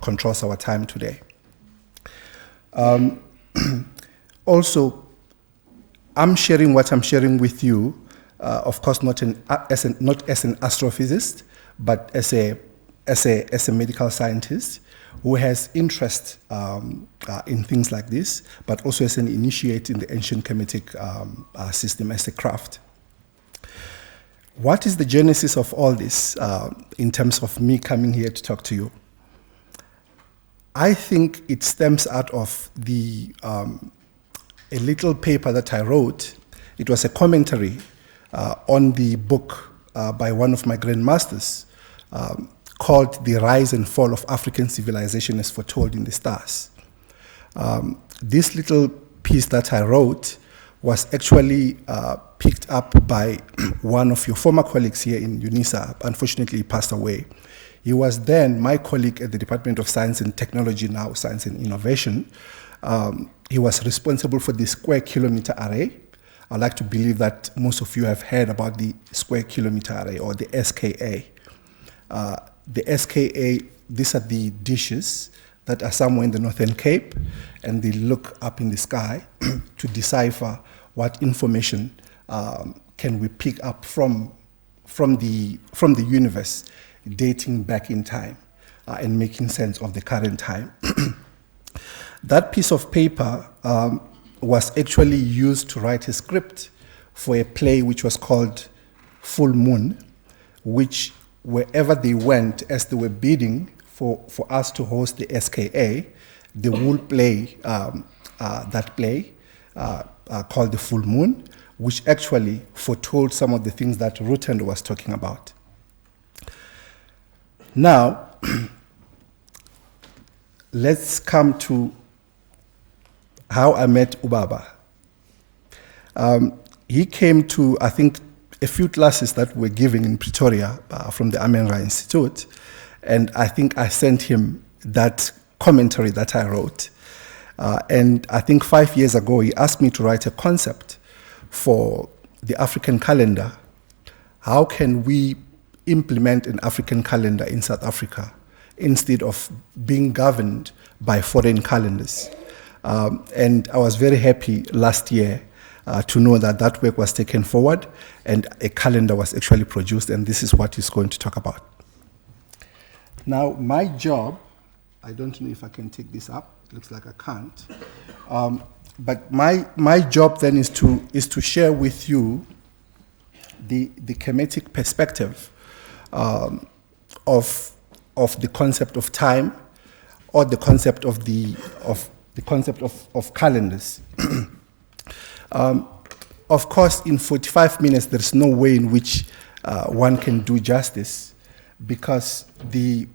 controls our time today. Also, I'm sharing what I'm sharing with you, of course, not as an astrophysicist, but as a medical scientist who has interest in things like this, but also as an initiate in the ancient Kemetic system as a craft. What is the genesis of all this in terms of me coming here to talk to you? I think it stems out of a little paper that I wrote. It was a commentary on the book by one of my grandmasters called The Rise and Fall of African Civilization as Foretold in the Stars. This little piece that I wrote was actually picked up by one of your former colleagues here in UNISA. Unfortunately, he passed away. He was then my colleague at the Department of Science and Technology, now Science and Innovation. He was responsible for the Square Kilometer Array. I'd like to believe that most of you have heard about the Square Kilometer Array, or the SKA. The SKA, these are the dishes that are somewhere in the Northern Cape, and they look up in the sky to decipher what information can we pick up from the universe, dating back in time and making sense of the current time. That piece of paper was actually used to write a script for a play which was called Full Moon, which wherever they went, as they were bidding for us to host the SKA, they would play that play called The Full Moon, which actually foretold some of the things that Rutend was talking about. Now, let's come to how I met Ubaba. He came to, I think, a few classes that we're giving in Pretoria from the Amenra Institute, and I think I sent him that commentary that I wrote. And I think 5 years ago, he asked me to write a concept for the African calendar. How can we implement an African calendar in South Africa instead of being governed by foreign calendars? And I was very happy last year to know that that work was taken forward and a calendar was actually produced, and this is what he's going to talk about. Now, my job, I don't know if I can take this up. It looks like I can't. But my job then is to share with you the Kemetic perspective of the concept of time, or the concept of the concept of calendars. Of course, in 45 minutes, there's no way in which one can do justice, because the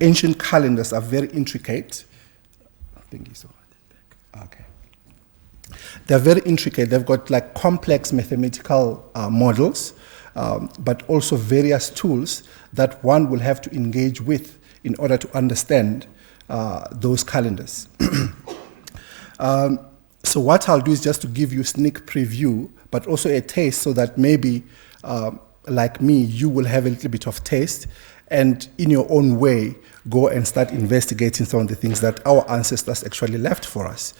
ancient calendars are very intricate. Thank you so much. Okay. They're very intricate. They've got like complex mathematical models, but also various tools that one will have to engage with in order to understand those calendars. So what I'll do is just to give you a sneak preview, but also a taste, so that maybe, like me, you will have a little bit of taste, and in your own way, go and start investigating some of the things that our ancestors actually left for us.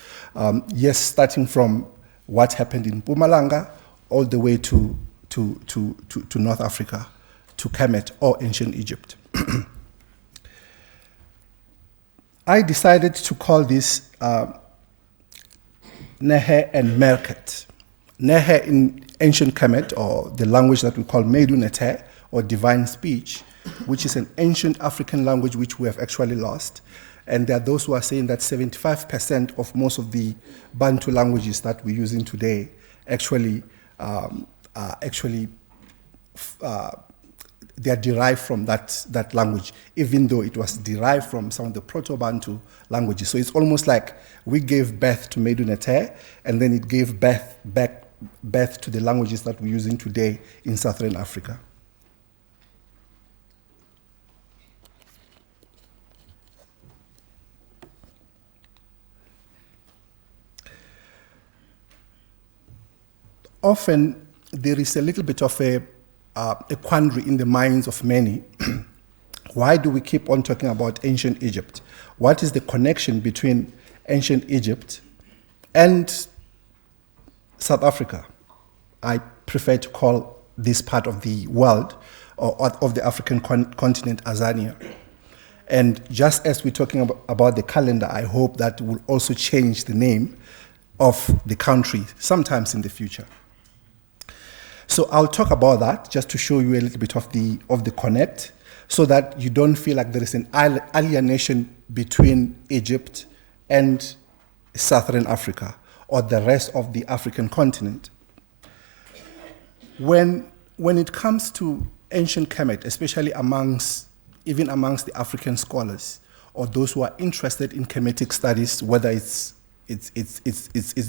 Yes, starting from what happened in Mpumalanga, all the way to North Africa, to Kemet or ancient Egypt. I decided to call this Nehe and Merket. Nehe in ancient Kemet, or the language that we call Medunete, or divine speech, which is an ancient African language which we have actually lost. And there are those who are saying that 75% of most of the Bantu languages that we're using today actually they are derived from that language, even though it was derived from some of the Proto-Bantu languages. So it's almost like we gave birth to Medunete, and then it gave birth to the languages that we're using today in Southern Africa. often there is a little bit of a quandary in the minds of many. Why do we keep on talking about ancient Egypt? What is the connection between ancient Egypt and South Africa? I prefer to call this part of the world or of the African continent Azania. And just as we're talking about the calendar, I hope that will also change the name of the country sometimes in the future. So I'll talk about that just to show you a little bit of the connect, so that you don't feel like there is an alienation between Egypt and Southern Africa or the rest of the African continent. When it comes to ancient Kemet, especially even amongst the African scholars or those who are interested in Kemetic studies, whether it's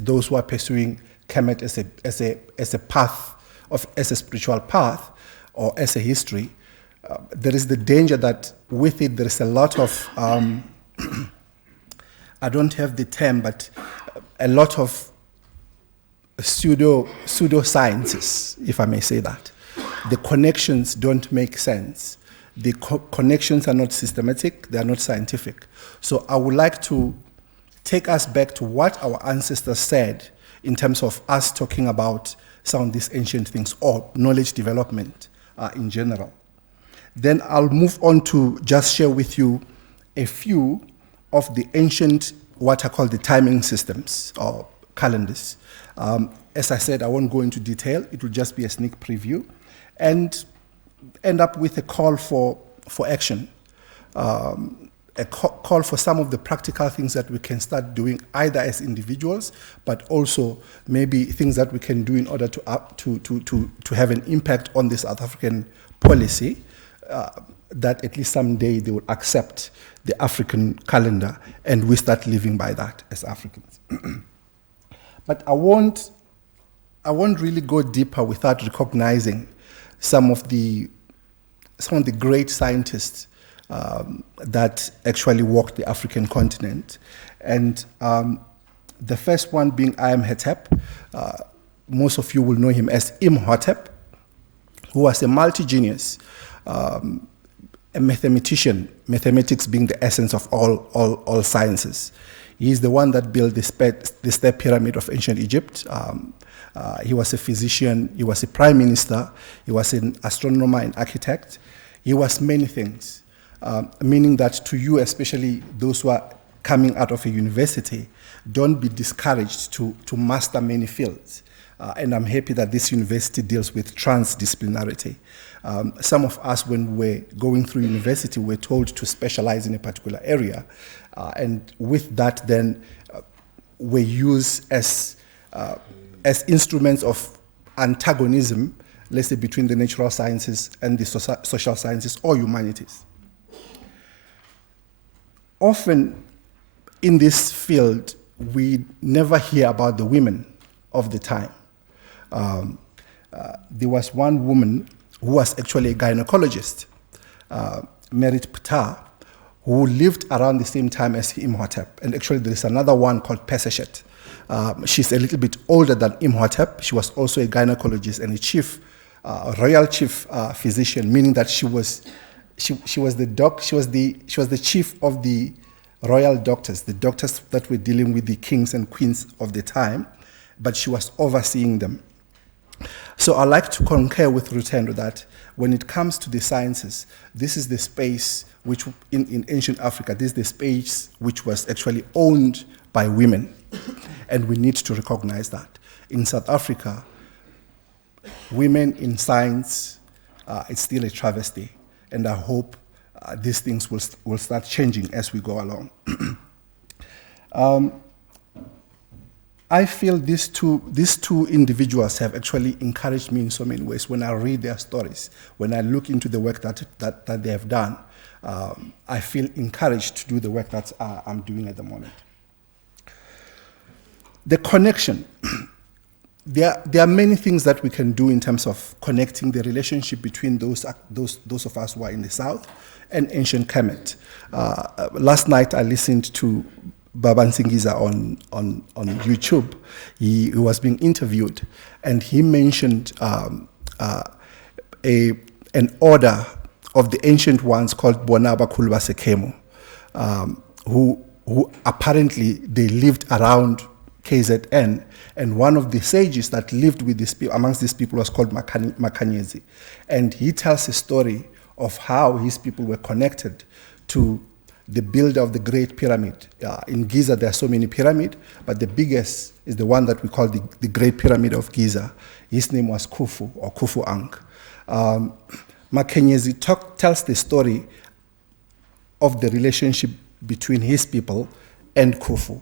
those who are pursuing Kemet as a path, as a spiritual path or as a history, there is the danger that with it there is a lot of, I don't have the term, but a lot of pseudosciences, if I may say that. The connections don't make sense. The connections are not systematic, they are not scientific. So I would like to take us back to what our ancestors said in terms of us talking about some of these ancient things or knowledge development in general. Then I'll move on to just share with you a few of the ancient, what I call the timing systems or calendars. As I said, I won't go into detail. It will just be a sneak preview and end up with a call for action, a call for some of the practical things that we can start doing either as individuals, but also maybe things that we can do in order to have an impact on the South African policy, that at least someday they will accept the African calendar and we start living by that as Africans. But I won't really go deeper without recognizing some of the great scientists that actually walked the African continent. And the first one being Imhotep. Most of you will know him as Imhotep, who was a multi-genius, a mathematician, mathematics being the essence of all sciences. He is the one that built the step pyramid of ancient Egypt. He was a physician, he was a prime minister, he was an astronomer and architect. He was many things, meaning that to you, especially those who are coming out of a university, don't be discouraged to master many fields. And I'm happy that this university deals with transdisciplinarity. Some of us, when we were going through university, were told to specialize in a particular area. And with that, then, we use as instruments of antagonism, let's say, between the natural sciences and the social sciences or humanities. Often in this field, we never hear about the women of the time. There was one woman who was actually a gynecologist, Merit Ptah, who lived around the same time as Imhotep. And actually there is another one called Peseshet. She's a little bit older than Imhotep. She was also a gynecologist and a royal chief physician, meaning that she was the chief of the royal doctors, the doctors that were dealing with the kings and queens of the time, but she was overseeing them. So I like to concur with Rutendo that when it comes to the sciences, this is the space which in ancient Africa, this is the space which was actually owned by women. And we need to recognize that. In South Africa, women in science, it's still a travesty. And I hope these things will start changing as we go along. I feel these two individuals have actually encouraged me in so many ways. When I read their stories, when I look into the work that they have done, I feel encouraged to do the work that I'm doing at the moment. The connection. There are many things that we can do in terms of connecting the relationship between those of us who are in the South and ancient Kemet. Last night I listened to Baba Nsingiza on YouTube. He was being interviewed, and he mentioned an order of the ancient ones called Bonaba Kulba Sekemo, who apparently they lived around KZN, and one of the sages that lived with amongst these people was called Makanyezi. And he tells a story of how his people were connected to the builder of the Great Pyramid. In Giza, there are so many pyramids, but the biggest is the one that we call the Great Pyramid of Giza. His name was Khufu, or Khufu Ankh. Makanyezi tells the story of the relationship between his people and Khufu.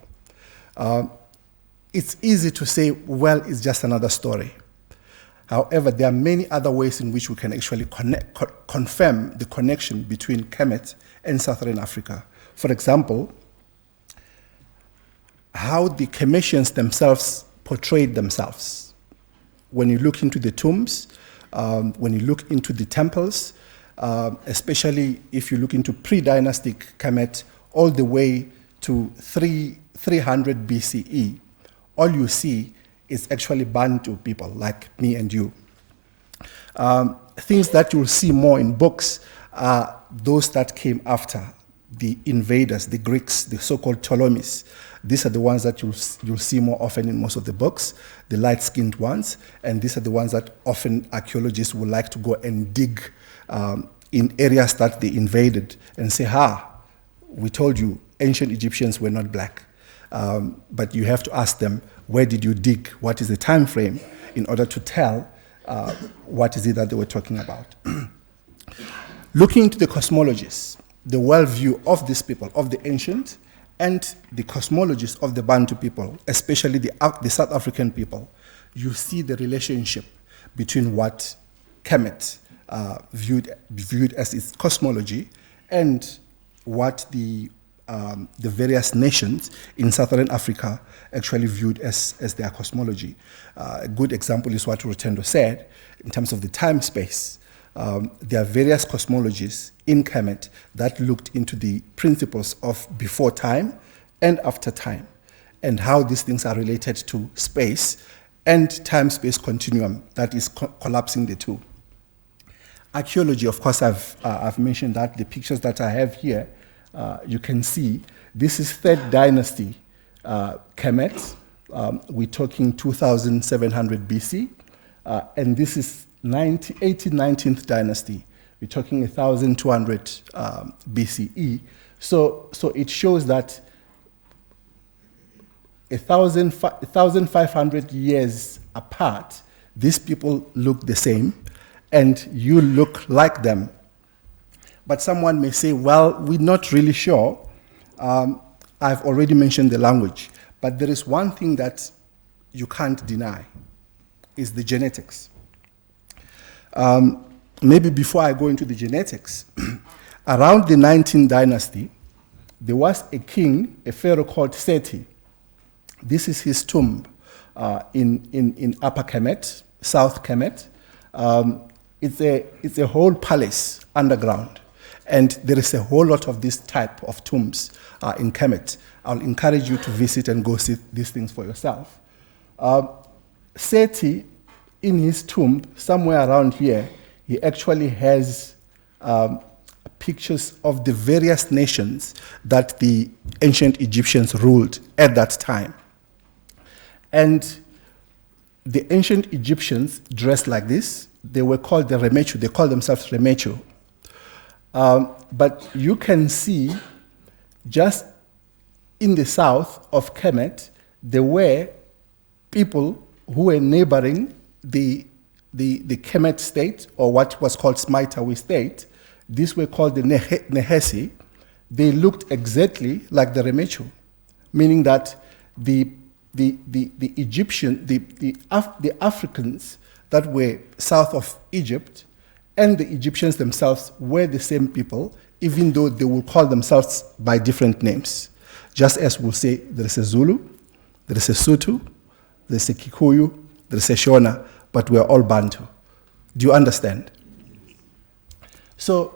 It's easy to say, well, it's just another story. However, there are many other ways in which we can actually confirm the connection between Kemet and Southern Africa. For example, how the Kemetians themselves portrayed themselves. When you look into the tombs, when you look into the temples, especially if you look into pre-dynastic Kemet, all the way to 300 BCE, all you see is actually Bantu people like me and you. Things that you'll see more in books are those that came after the invaders, the Greeks, the so-called Ptolemies. These are the ones that you'll see more often in most of the books, the light-skinned ones, and these are the ones that often archaeologists would like to go and dig in areas that they invaded and say, we told you ancient Egyptians were not black. But you have to ask them, where did you dig? What is the time frame in order to tell what is it that they were talking about? Looking into the cosmologies, the worldview of these people, of the ancient, and the cosmologies of the Bantu people, especially the South African people, you see the relationship between what Kemet viewed as its cosmology and what the various nations in Southern Africa actually viewed as their cosmology. A good example is what Rotendo said in terms of the time-space. There are various cosmologies in Kemet that looked into the principles of before time and after time, and how these things are related to space and time-space continuum that is collapsing the two. Archaeology, of course, I've mentioned that. The pictures that I have here, you can see this is 3rd dynasty Kemet. We're talking 2700 BC, and this is 18th, 19th dynasty. We're talking 1200 BCE. So it shows that 1,500 years apart, these people look the same, and you look like them. But someone may say, well, we're not really sure. I've already mentioned the language, but there is one thing that you can't deny, is the genetics. Maybe before I go into the genetics, around the 19th dynasty, there was a king, a pharaoh called Seti. This is his tomb in Upper Kemet, South Kemet. It's a whole palace underground, and there is a whole lot of this type of tombs in Kemet. I'll encourage you to visit and go see these things for yourself. Seti, in his tomb, somewhere around here, he actually has pictures of the various nations that the ancient Egyptians ruled at that time. And the ancient Egyptians dressed like this. They were called the Remechu. They called themselves Remechu. But you can see just in the south of Kemet, there were people who were neighboring the Kemet state, or what was called Smitawi state. These were called the Nehesi. They looked exactly like the Remechu, meaning that the Egyptian, the Africans that were south of Egypt and the Egyptians themselves were the same people, even though they will call themselves by different names. Just as we'll say there is a Zulu, there is a Sutu, there is a Kikuyu, there is a Shona, but we're all Bantu. Do you understand? So,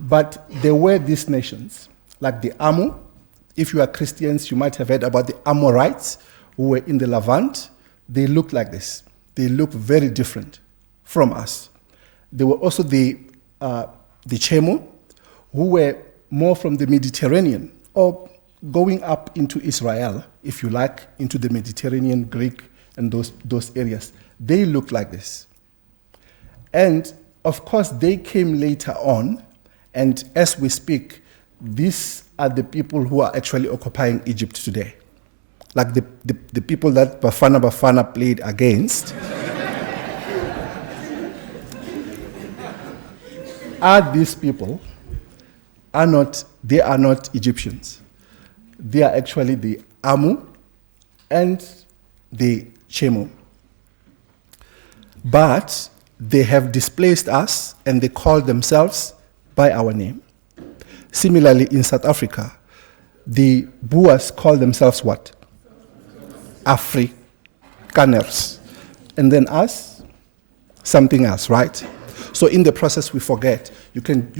but there were these nations, like the Amu, if you are Christians, you might have heard about the Amorites who were in the Levant. They look like this. They look very different from us. There were also the Chemo, who were more from the Mediterranean, or going up into Israel, if you like, into the Mediterranean, Greek, and those areas. They looked like this. And of course, they came later on, and as we speak, these are the people who are actually occupying Egypt today. Like the people that Bafana played against are these people, they are not Egyptians. They are actually the Amu and the Chemo. But they have displaced us and they call themselves by our name. Similarly, in South Africa, the Boers call themselves what? Afrikaners. And then us, something else, right? So in the process, we forget. You can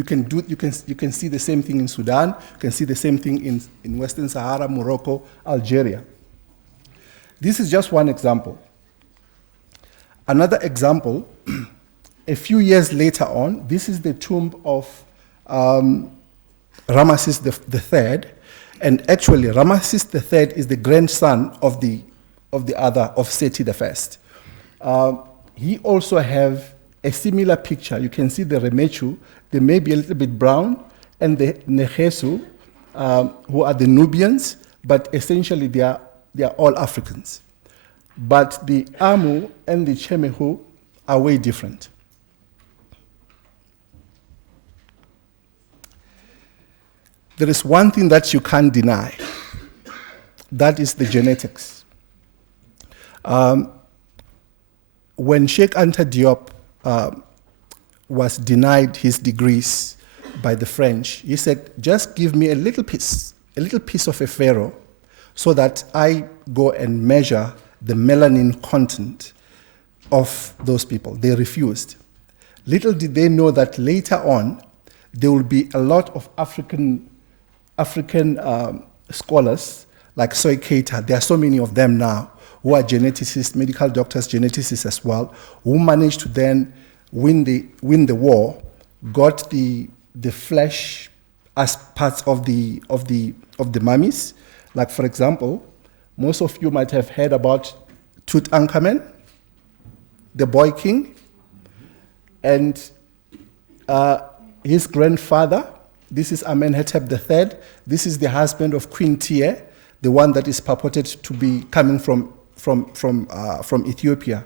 see the same thing in Sudan. You can see the same thing in Western Sahara, Morocco, Algeria. This is just one example. Another example, a few years later on, this is the tomb of Ramesses III, and actually Ramesses III is the grandson of Seti I. He also have a similar picture. You can see the Remechu, they may be a little bit brown, and the Nehesu, who are the Nubians, but essentially they are all Africans. But the Amu and the Chemehu are way different. There is one thing that you can't deny. That is the genetics. When Sheikh Anta Diop was denied his degrees by the French, he said, just give me a little piece of a pharaoh so that I go and measure the melanin content of those people. They refused. Little did they know that later on, there will be a lot of African scholars like Soy Keita. There are so many of them now who are geneticists, medical doctors, geneticists as well, who managed to then win the war, got the flesh as parts of the mummies. Like, for example, most of you might have heard about Tutankhamen, the boy king, and his grandfather. This is Amenhotep III. This is the husband of Queen Tiye, the one that is purported to be coming from Ethiopia.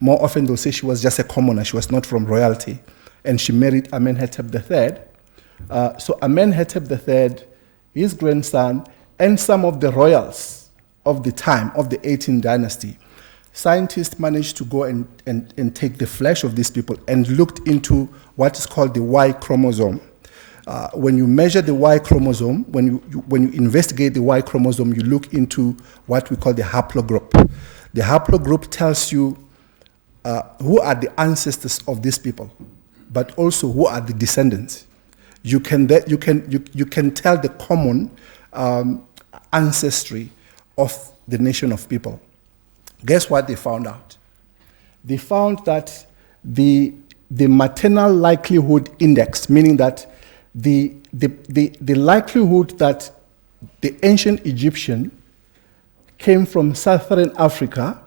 More often they'll say she was just a commoner, she was not from royalty, and she married Amenhotep III. So Amenhotep III, his grandson, and some of the royals of the time, of the 18th dynasty, scientists managed to go and take the flesh of these people and looked into what is called the Y chromosome. When you measure the Y chromosome, when you investigate the Y chromosome, you look into what we call the haplogroup. The haplogroup tells you who are the ancestors of these people, but also who are the descendants. You can tell the common ancestry of the nation of people. Guess what they found out? They found that the maternal likelihood index, meaning that the likelihood that the ancient Egyptian came from Southern Africa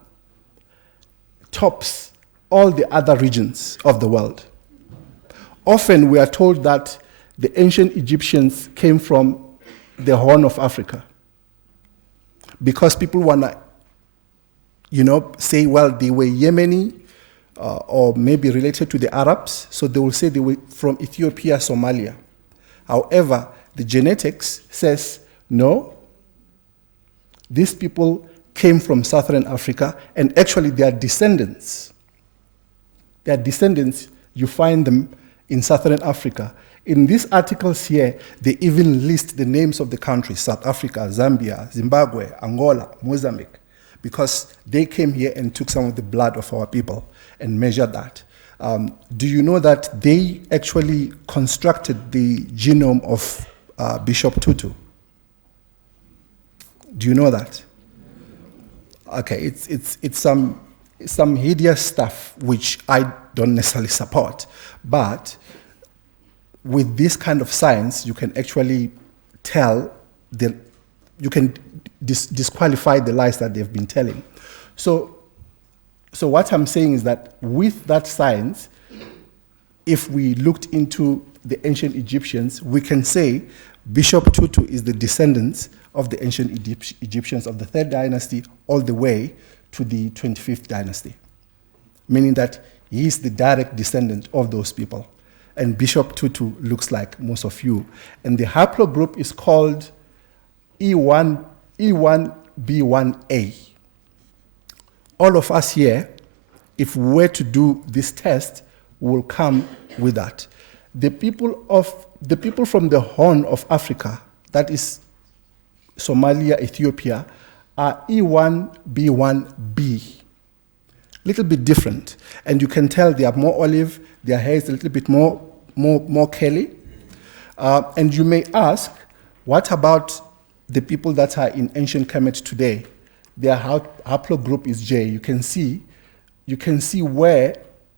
tops all the other regions of the world. Often we are told that the ancient Egyptians came from the Horn of Africa because people want to, say, well, they were Yemeni or maybe related to the Arabs, so they will say they were from Ethiopia, Somalia. However, the genetics says, no, these people came from Southern Africa, and actually their descendants, you find them in Southern Africa. In these articles here, they even list the names of the countries: South Africa, Zambia, Zimbabwe, Angola, Mozambique, because they came here and took some of the blood of our people and measured that. Do you know that they actually constructed the genome of Bishop Tutu? Do you know that? Okay, it's some hideous stuff which I don't necessarily support, but with this kind of science, you can actually you can disqualify the lies that they've been telling. So what I'm saying is that with that science, if we looked into the ancient Egyptians, we can say Bishop Tutu is the descendant of the ancient Egyptians of the 3rd dynasty all the way to the 25th dynasty, meaning that he is the direct descendant of those people. And Bishop Tutu looks like most of you. And the haplogroup is called E1B1A. All of us here, if we were to do this test, will come with that. The people from the Horn of Africa, that is Somalia, Ethiopia, are E1B1B. Little bit different. And you can tell they are more olive, their hair is a little bit more curly. And you may ask, what about the people that are in ancient Kemet today? Their haplogroup is J. You can see where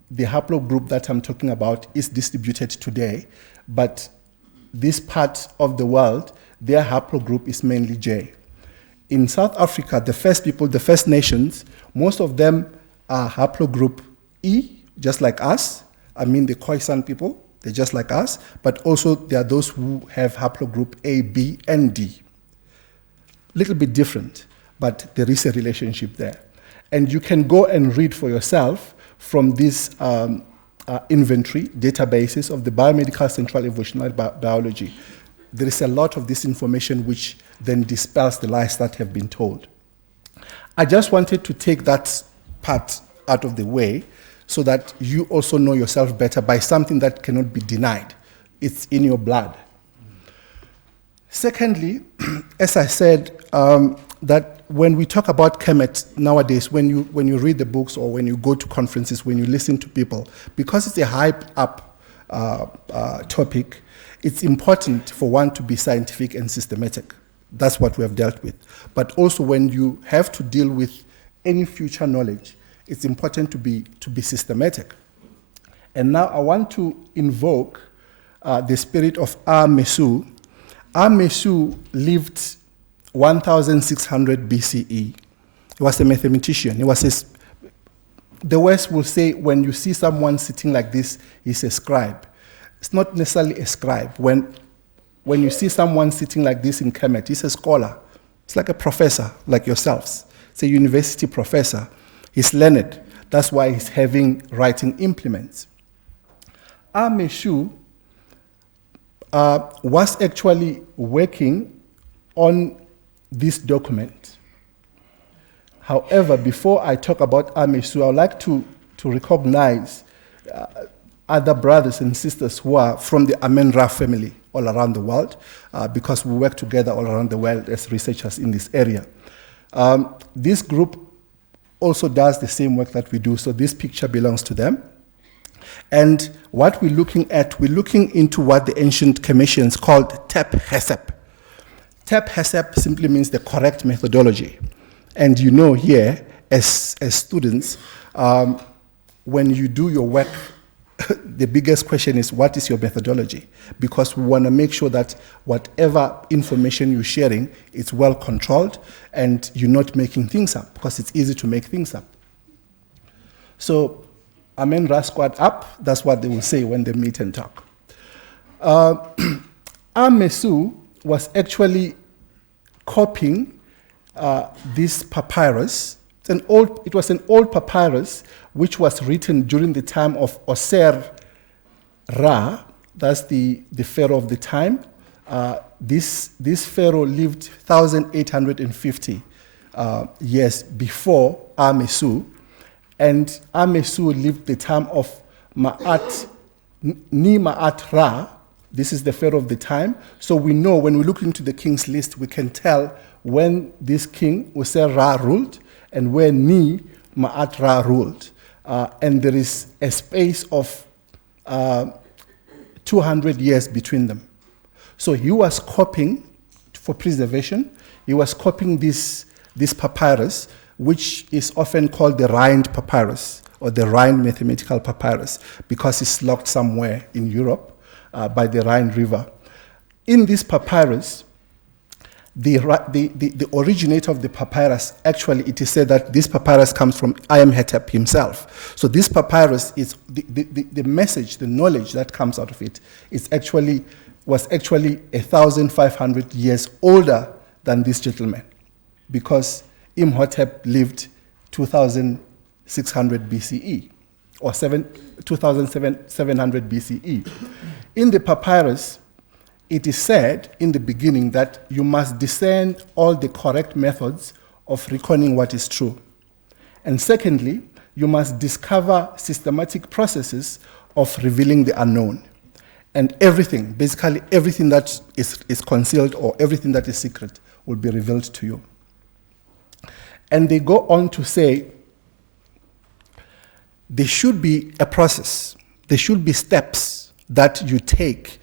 the haplogroup that I'm talking about is distributed today, but this part of the world, their haplogroup is mainly J. In South Africa, the First Nations, most of them are haplogroup E, just like us. I mean the Khoisan people, they're just like us, but also there are those who have haplogroup A, B, and D. Little bit different, but there is a relationship there. And you can go and read for yourself from this inventory databases of the Biomedical Central Evolutionary Biology. There is a lot of this information which then dispels the lies that have been told. I just wanted to take that part out of the way so that you also know yourself better by something that cannot be denied. It's in your blood. Secondly, as I said, that when we talk about Kemet nowadays, when you read the books or when you go to conferences, when you listen to people, because it's a hyped up topic, it's important for one to be scientific and systematic. That's what we have dealt with. But also when you have to deal with any future knowledge, it's important to be systematic. And now I want to invoke the spirit of Mesu. Mesu lived 1600 BCE. He was a mathematician. The West will say when you see someone sitting like this, he's a scribe. It's not necessarily a scribe. When you see someone sitting like this in Kemet, he's a scholar. It's like a professor, like yourselves. It's a university professor. He's learned. That's why he's having writing implements. Mesu was actually working on this document. However, before I talk about Mesu, I would like to recognize other brothers and sisters who are from the Amen-Ra family all around the world, because we work together all around the world as researchers in this area. This group also does the same work that we do, so this picture belongs to them. And what we're looking into what the ancient Kemetians called Tep Hesep. Tep Hesep simply means the correct methodology. And you know here, as students, when you do your work, the biggest question is, what is your methodology? Because we want to make sure that whatever information you're sharing is well controlled and you're not making things up, because it's easy to make things up. So, Amen-Ra squad up, that's what they will say when they meet and talk. Mesu was actually copying this papyrus. It was an old papyrus which was written during the time of Oser-Ra, that's the pharaoh of the time. This pharaoh lived 1,850 years before Mesu, and Mesu lived the time of Ni-Ma'at-Ra. This is the pharaoh of the time. So we know when we look into the king's list, we can tell when this king, Oser-Ra, ruled and when Ni-Ma'at-Ra ruled. And there is a space of 200 years between them. So he was copying for preservation. He was copying this papyrus, which is often called the Rhind papyrus or the Rhind mathematical papyrus, because it's locked somewhere in Europe by the Rhine River. In this papyrus, the originator of the papyrus, actually, it is said that this papyrus comes from Imhotep himself. So this papyrus is the message, the knowledge that comes out of it was actually 1,500 years older than this gentleman, because Imhotep lived 2,600 BCE or 2,700 BCE. In the papyrus, it is said in the beginning that you must discern all the correct methods of reckoning what is true. And secondly, you must discover systematic processes of revealing the unknown. And everything, basically everything that is concealed or everything that is secret will be revealed to you. And they go on to say there should be a process, there should be steps that you take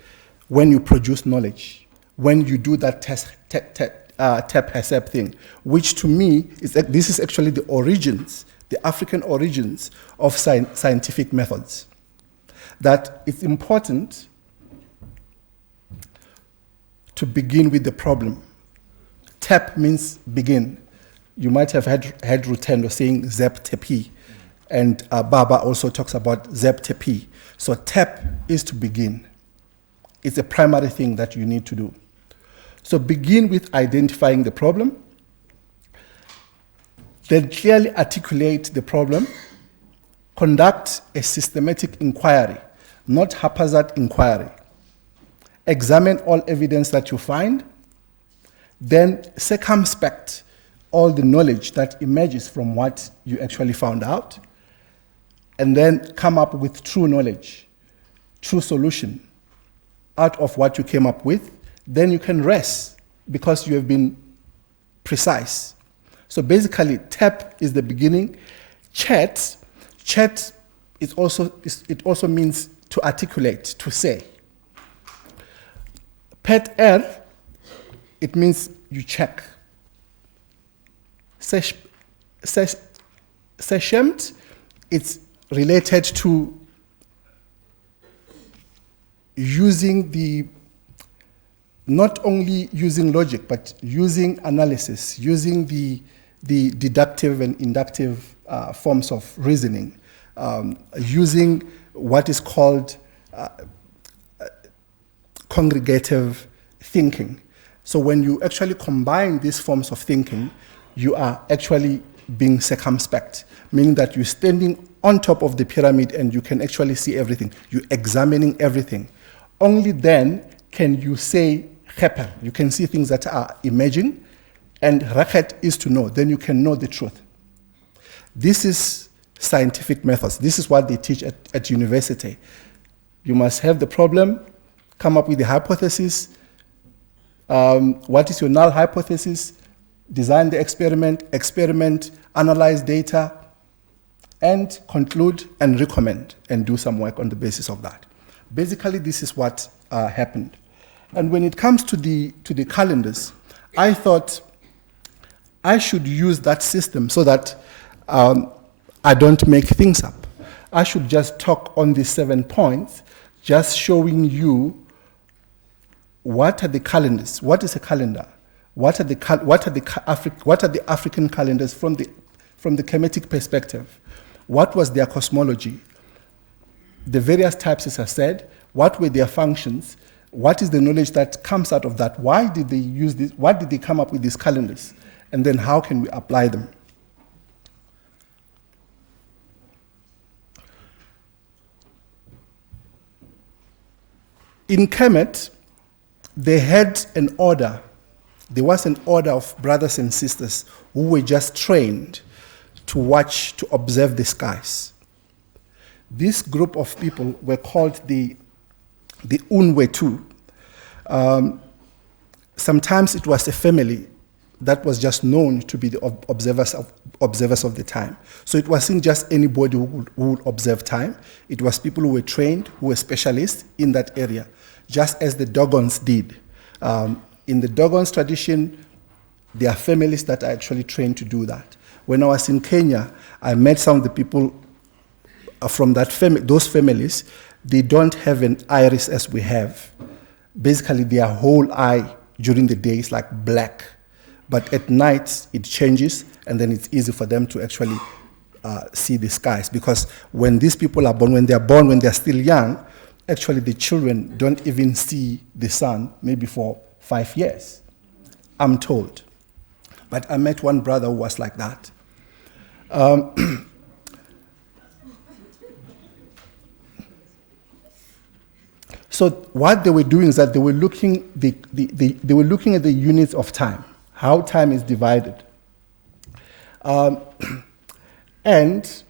when you produce knowledge, when you do that tap-hesep thing, which to me, this is actually the origins, the African origins of scientific methods. That it's important to begin with the problem. Tap means begin. You might have heard Rutendo saying Zep Tepi, and Baba also talks about Zep Tepi. So tap is to begin. It's a primary thing that you need to do. So begin with identifying the problem, then clearly articulate the problem, conduct a systematic inquiry, not haphazard inquiry. Examine all evidence that you find, then circumspect all the knowledge that emerges from what you actually found out, and then come up with true knowledge, true solution out of what you came up with. Then you can rest because you have been precise. So basically, tap is the beginning. Chat is it also means to articulate, to say. Pet air, it means you check. Seshemt, it's related to not only using logic, but using analysis, using the deductive and inductive forms of reasoning, using what is called congregative thinking. So when you actually combine these forms of thinking, you are actually being circumspect, meaning that you're standing on top of the pyramid and you can actually see everything. You're examining everything. Only then can you say khepel. You can see things that are emerging, and rakhet is to know. Then you can know the truth. This is scientific methods. This is what they teach at university. You must have the problem, come up with the hypothesis. What is your null hypothesis? Design the experiment, analyze data, and conclude and recommend and do some work on the basis of that. Basically, this is what happened. And when it comes to the calendars, I thought I should use that system so that I don't make things up. I should just talk on the 7 points, just showing you what are the calendars, what is a calendar, what are the African calendars from the Kemetic perspective, what was their cosmology, the various types, as I said, what were their functions, what is the knowledge that comes out of that, why did they use this, why did they come up with these calendars, and then how can we apply them. In Kemet, they had an order. There was an order of brothers and sisters who were just trained to watch, to observe the skies. This group of people were called the Unwetu. Sometimes it was a family that was just known to be the observers of the time. So it wasn't just anybody who would observe time. It was people who were trained, who were specialists in that area, just as the Dogons did. In the Dogons tradition, there are families that are actually trained to do that. When I was in Kenya, I met some of the people from those families. They don't have an iris as we have. Basically, their whole eye during the day is like black. But at night, it changes, and then it's easy for them to actually see the skies. Because when these people are born, when they're still young, actually the children don't even see the sun, maybe for 5 years, I'm told. But I met one brother who was like that. So what they were doing is that they were looking at the units of time, how time is divided. And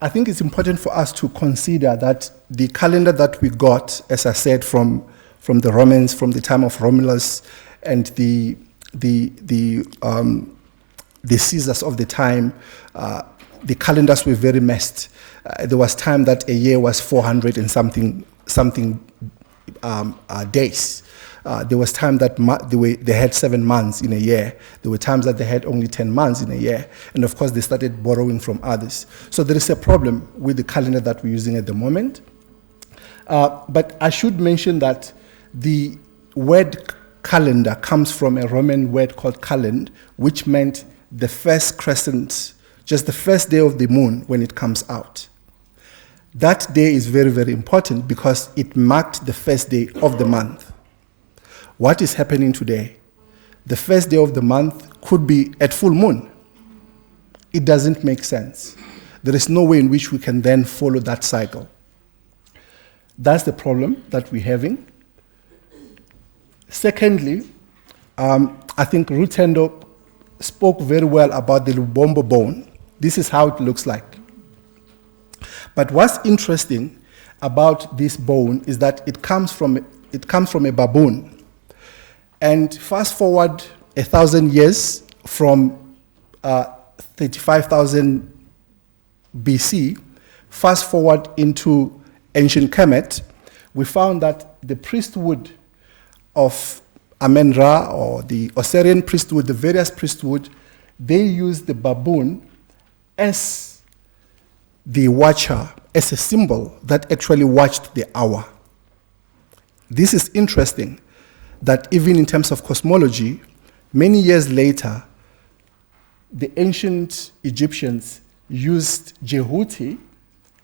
I think it's important for us to consider that the calendar that we got, as I said, from the Romans, from the time of Romulus, and the Caesars of the time, the calendars were very messed. There was time that a year was 400 and something days. There was time that they had 7 months in a year. There were times that they had only 10 months in a year. And of course, they started borrowing from others. So there is a problem with the calendar that we're using at the moment. But I should mention that the word calendar comes from a Roman word called calend, which meant the first crescent, just the first day of the moon when it comes out. That day is very, very important because it marked the first day of the month. What is happening today? The first day of the month could be at full moon. It doesn't make sense. There is no way in which we can then follow that cycle. That's the problem that we're having. Secondly, I think Rutendo spoke very well about the Lubombo bone. This is how it looks like. But what's interesting about this bone is that it comes from a baboon. And fast forward 1,000 years from 35,000 BC, fast forward into ancient Kemet, we found that the priesthood of Amen-Ra, or the Osirian priesthood, the various priesthood, they used the baboon as the watcher, as a symbol that actually watched the hour. This is interesting, that even in terms of cosmology, many years later, the ancient Egyptians used Jehuti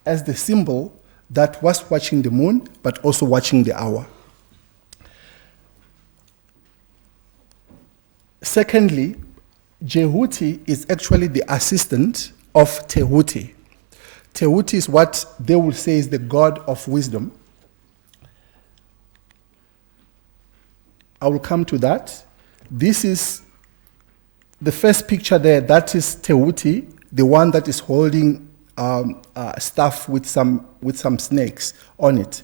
as the symbol that was watching the moon, but also watching the hour. Secondly, Jehuti is actually the assistant of Tehuti. Tehuti is what they will say is the god of wisdom. I will come to that. This is the first picture there. That is Tehuti, the one that is holding staff with some snakes on it.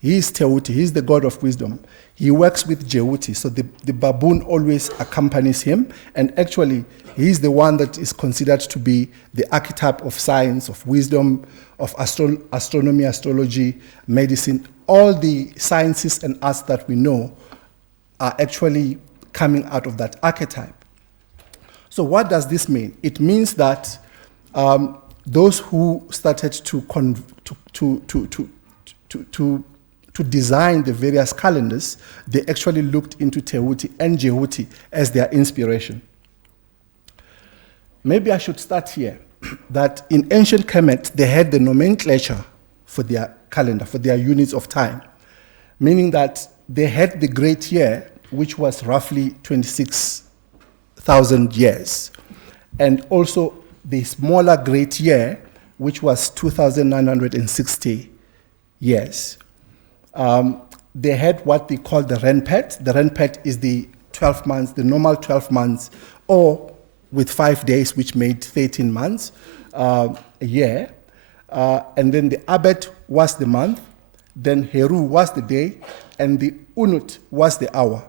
He is Tehuti. He is the god of wisdom. He works with Jehuti, so the baboon always accompanies him, and actually he is the one that is considered to be the archetype of science, of wisdom, of astronomy, astrology, medicine. All the sciences and arts that we know are actually coming out of that archetype. So what does this mean? It means that those who started to design the various calendars, they actually looked into Tehuti and Jehuti as their inspiration. Maybe I should start here, that in ancient Kemet, they had the nomenclature for their calendar, for their units of time, meaning that they had the great year, which was roughly 26,000 years, and also the smaller great year, which was 2,960 years. They had what they call the Renpet. The Renpet is the 12 months, the normal 12 months, or with 5 days, which made 13 months a year. And then the Abet was the month, then Heru was the day, and the Unut was the hour.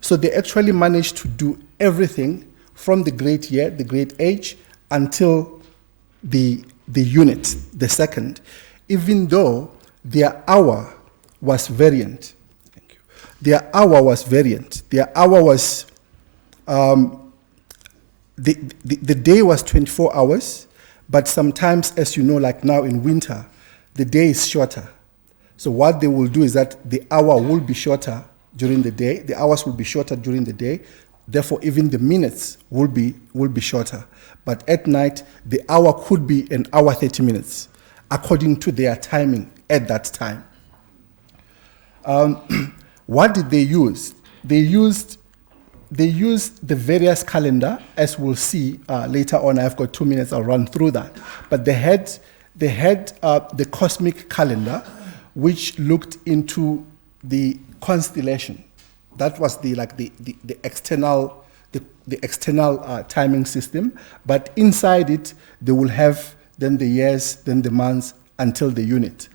So they actually managed to do everything from the great year, the great age, until the unit, the second, even though their hour was variant. Thank you. Their hour was variant. Their hour was The day was 24 hours, but sometimes, as you know, like now in winter, the day is shorter. So what they will do is that the hour will be shorter during the day, the hours will be shorter during the day, therefore even the minutes will be shorter. But at night, the hour could be an hour 30 minutes, according to their timing at that time. What did they use? They used the various calendar, as we'll see later on. I've got 2 minutes, I'll run through that. But they had the cosmic calendar, which looked into the constellation. That was the external timing system. But inside it, they will have then the years, then the months, until the unit.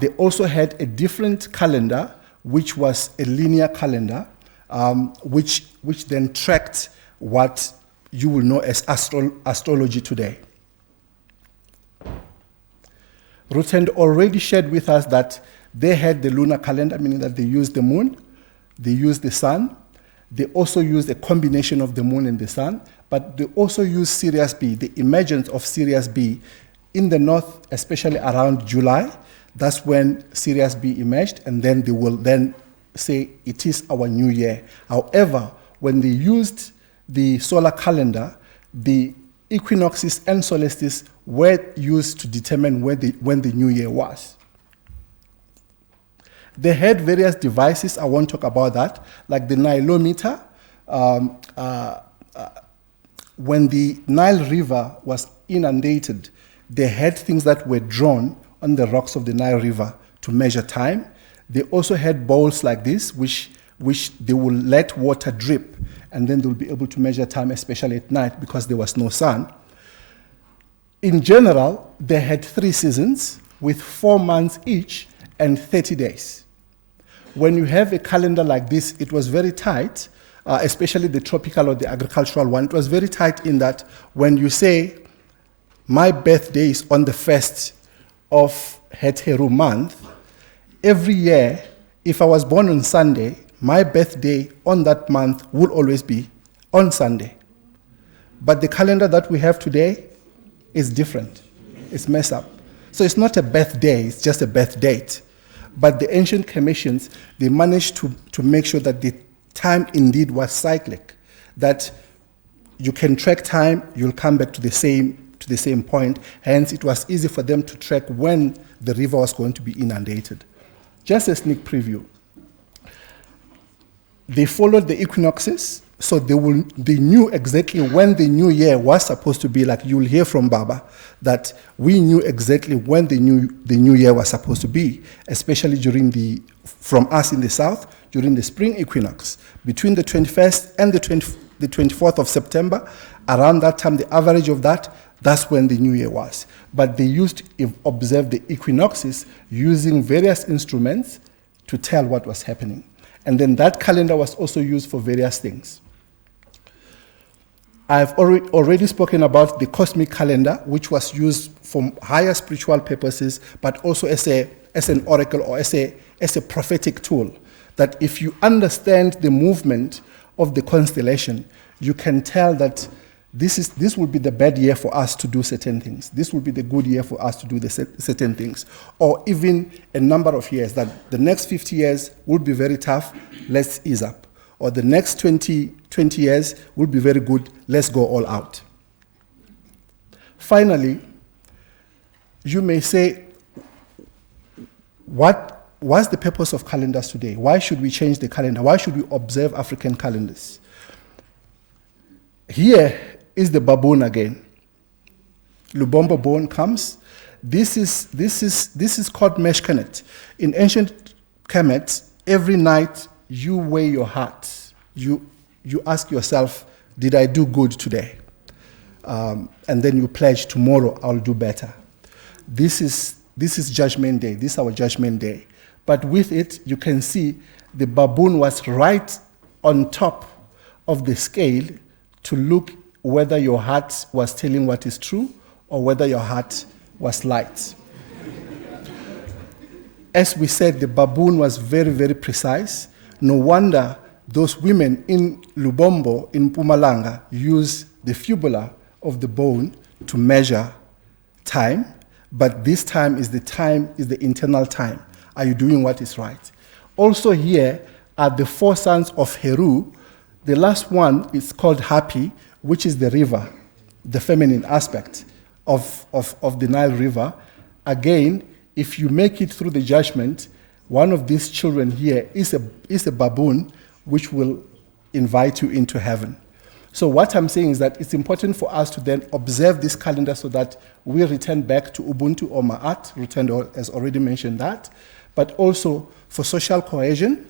They also had a different calendar, which was a linear calendar, which then tracked what you will know as astrology today. Rutend already shared with us that they had the lunar calendar, meaning that they used the moon, they used the sun, they also used a combination of the moon and the sun, but they also used Sirius B, the emergence of Sirius B in the north, especially around July. That's when Sirius B emerged, and then they will then say it is our new year. However, when they used the solar calendar, the equinoxes and solstices were used to determine when the new year was. They had various devices, I won't talk about that, like the Nilometer. When the Nile River was inundated, they had things that were drawn on the rocks of the Nile River to measure time. They also had bowls like this, which they will let water drip, and then they'll be able to measure time, especially at night, because there was no sun. In general, they had 3 seasons with 4 months each and 30 days. When you have a calendar like this, it was very tight, especially the tropical or the agricultural one. It was very tight in that when you say, my birthday is on the 1st of Heteru month, every year, if I was born on Sunday, my birthday on that month will always be on Sunday. But the calendar that we have today is different. It's messed up. So it's not a birthday, it's just a birth date. But the ancient Commissions, they managed to make sure that the time indeed was cyclic, that you can track time, you'll come back to the same point. Hence, it was easy for them to track when the river was going to be inundated. Just a sneak preview. They followed the equinoxes, so they knew exactly when the new year was supposed to be. Like you'll hear from Baba, that we knew exactly when the new year was supposed to be, especially from us in the south, during the spring equinox, between the 21st and the 24th of September. Around that time, the average of that's when the new year was. But they used to observe the equinoxes using various instruments to tell what was happening. And then that calendar was also used for various things. I've already spoken about the cosmic calendar, which was used for higher spiritual purposes, but also as an oracle or as a prophetic tool. That if you understand the movement of the constellation, you can tell that this will be the bad year for us to do certain things. This will be the good year for us to do certain things. Or even a number of years, that the next 50 years will be very tough, let's ease up. Or the next 20 years will be very good, let's go all out. Finally, you may say, what's the purpose of calendars today? Why should we change the calendar? Why should we observe African calendars? Here is the baboon again. Lubombo bone comes. This is called Meshkanet. In ancient Kemet, every night you weigh your heart. You ask yourself, did I do good today? And then you pledge, tomorrow I'll do better. This is Judgment Day. This is our Judgment Day. But with it, you can see the baboon was right on top of the scale to look whether your heart was telling what is true or whether your heart was light. As we said, the baboon was very, very precise. No wonder those women in Lubombo, in Mpumalanga, use the fibula of the bone to measure time, but this time is the internal time. Are you doing what is right? Also here are the 4 sons of Heru. The last one is called Happy, which is the river, the feminine aspect of the Nile River. Again, if you make it through the judgment, one of these children here is a baboon, which will invite you into heaven. So what I'm saying is that it's important for us to then observe this calendar so that we return back to Ubuntu or Ma'at, returned as already mentioned that, but also for social cohesion,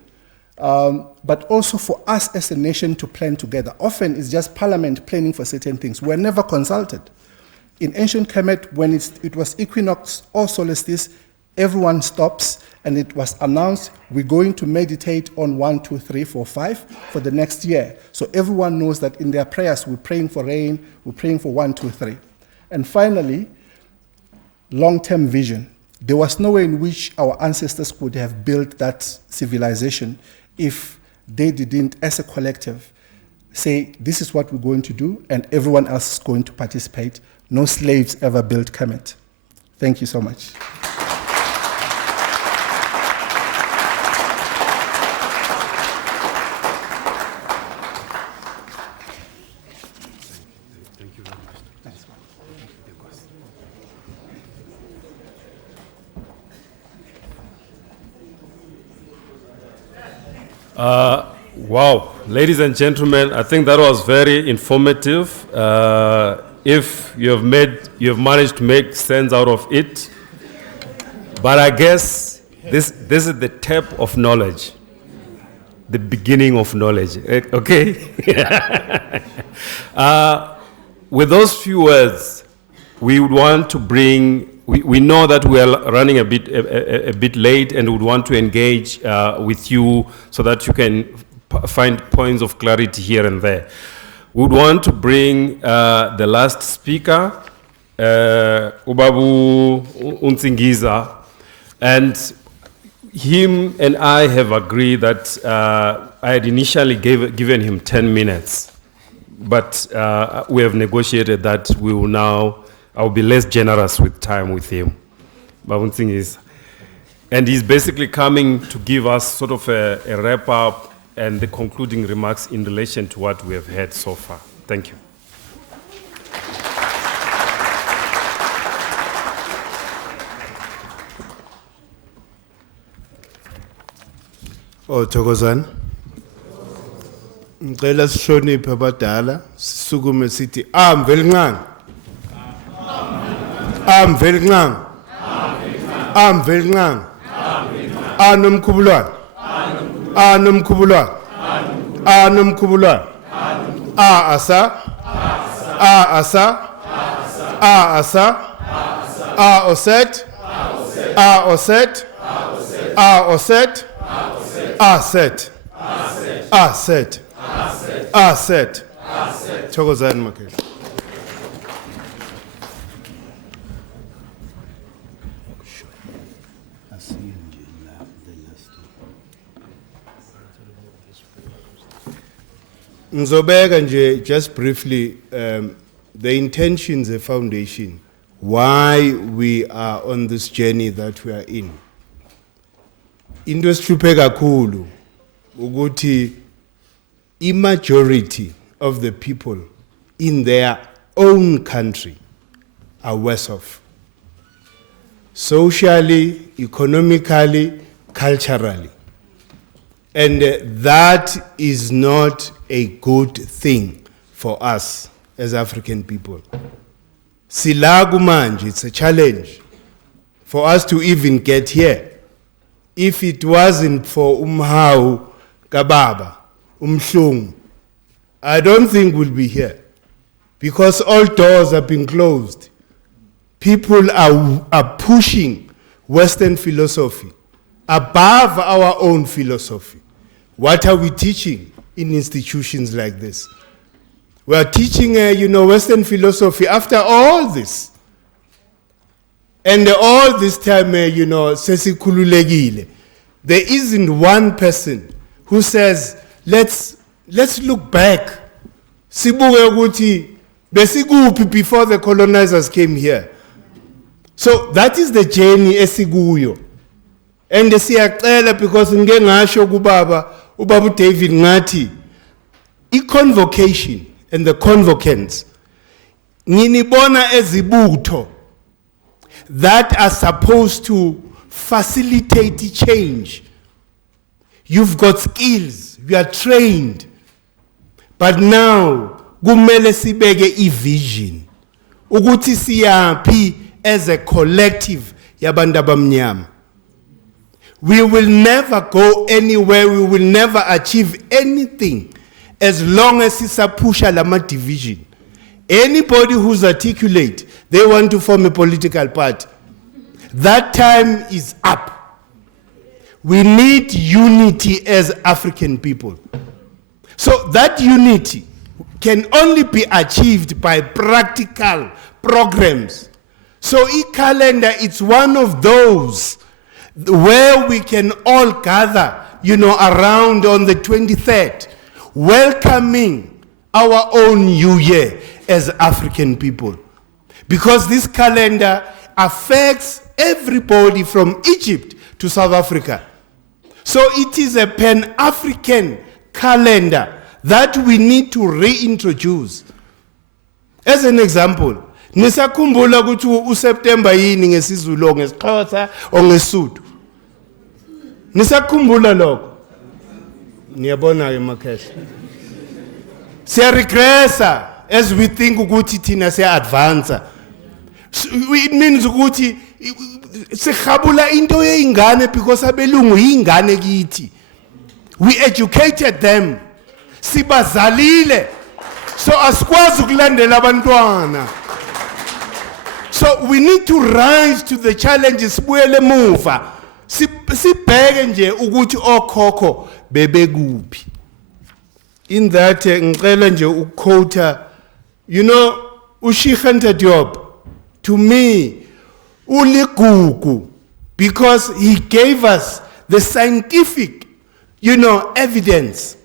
but also for us as a nation to plan together. Often it's just parliament planning for certain things. We're never consulted. In ancient Kemet, when it was equinox or solstice, everyone stops and it was announced, we're going to meditate on 1, 2, 3, 4, 5 for the next year. So everyone knows that in their prayers, we're praying for rain, we're praying for 1, 2, 3. And finally, long-term vision. There was no way in which our ancestors could have built that civilization if they didn't, as a collective, say, this is what we're going to do, and everyone else is going to participate. No slaves ever built Kemet. Thank you so much. Wow, ladies and gentlemen, I think that was very informative. If you have managed to make sense out of it, but I guess this is the tap of knowledge, the beginning of knowledge. Okay. With those few words, we would want to bring. We know that we are running a bit late, and would want to engage with you so that you can find points of clarity here and there. We would want to bring the last speaker, Ubabu Untsingiza, and him and I have agreed that I had initially given him 10 minutes, but we have negotiated that we will now. I'll be less generous with time with him. Babu Untsingiza. And he's basically coming to give us sort of a wrap-up and the concluding remarks in relation to what we have heard so far. Thank you. Thokozani. Ngicela sihloniphe abadala, sisukume sithi amvelinqanga. Amvelinqanga. Amvelinqanga. Anomkhubulwana. Anomkhubulwana. Anomkhubulwana. Asa. Asa. Asa. Oset. Oset. Oset. Asset. Asset. Asset. Thokozani Makhehla. Ngizobeka nje just briefly the intentions of the foundation, why we are on this journey that we are in. Into esihluphe kakhulu ukuthi majority of the people in their own country are worse off. Socially, economically, culturally. And that is not a good thing for us as African people. Silagu manje, it's a challenge for us to even get here. If it wasn't for Umhau, Kababa, Umhlung, I don't think we'll be here. Because all doors have been closed. People are pushing Western philosophy above our own philosophy. What are we teaching in institutions like this? We are teaching, Western philosophy after all this. And all this time, sesikhululekile. There isn't one person who says, let's look back. Sibuke ukuthi besikuphi before the colonizers came here. So that is the journey esikuyo. And siyacela because ngeke ngasho kubaba ubaba David ngathi i-convocation and the convocants nginibona ezibutho that are supposed to facilitate change. You've got skills, you are trained. But now kumele sibeke i-vision ukuthi siyaphi as a collective yabantu abamnyama. We will never go anywhere, we will never achieve anything as long as it's a push lama division. Anybody who's articulate, they want to form a political party. That time is up. We need unity as African people. So that unity can only be achieved by practical programs. So e-calendar, it's one of those where we can all gather, around on the 23rd, welcoming our own new year as African people. Because this calendar affects everybody from Egypt to South Africa. So it is a Pan-African calendar that we need to reintroduce. As an example, nisakhumbula ukuthi uSeptember yini ngesizulu ngesixhosa ongesuthu. Nisakhumbula lokho? Niyabona ke makhehla. Siya regressa as we think ukuthi thina siya advance. It means ukuthi sikhabula into yeingane because abelungu yingane kithi. We educated them. Sibazalile. So asikwazi ukulandela abantwana. So we need to rise to the challenges. Sibuyele emuva. Sibheke nje ukuthi okhokho bebekuphi. In that ngicela nje ukuquote, uShikanta Diop, to me uligugu, because he gave us the scientific evidence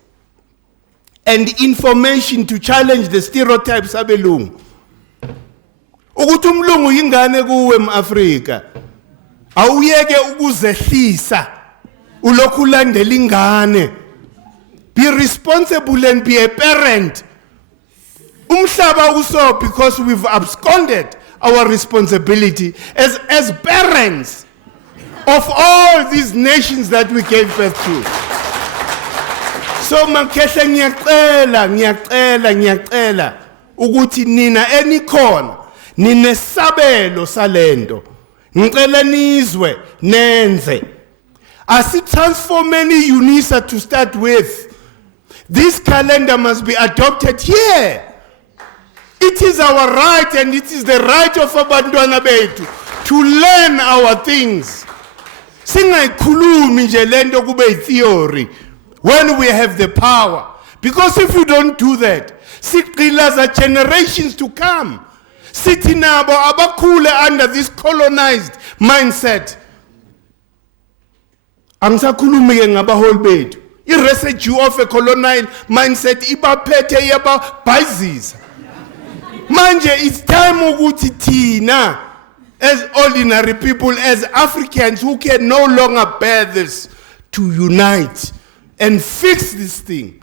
and information to challenge the stereotypes abelungu. Ukuthi umlungu yingane kuwe eAfrika. Awuyeke ukuzehlisa ulokhu ulandela ingane. Be responsible and be a parent. Umhlaba uso because we've absconded our responsibility as parents of all these nations that we gave birth to. So makhehla ngiyacela ukuthi nina enikhona ninesabelo salento. Ngicela nizwe nenze. Asitransformeni UNISA to start with. This calendar must be adopted here. It is our right and it is the right of abantwana bethu to learn our things. Singayikhulumi nje lento kube theory when we have the power. Because if you don't do that, siqilaza generations to come. Sithi nabo abakhule under this colonized mindset. Angisakhulumi ke ngabaholi bethu. I-residue of a colonial mindset ibaphethe yababhayizisa. Manje it's time ukuthi thina as ordinary people, as Africans who can no longer bear this, to unite and fix this thing.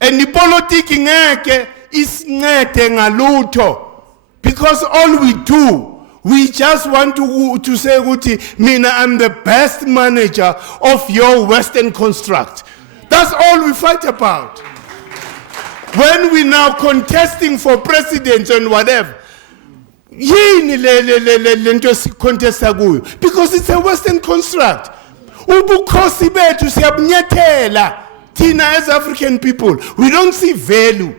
And the politics ngeke isincede ngalutho, because all we do, we just want to say ukuthi mina I'm the best manager of your Western construct. That's all we fight about. When we now contesting for presidents and whatever, yini lento contesta kuyo, because it's a Western construct. Ubukhosi bethu siyabunyathela thina as African people. We don't see value.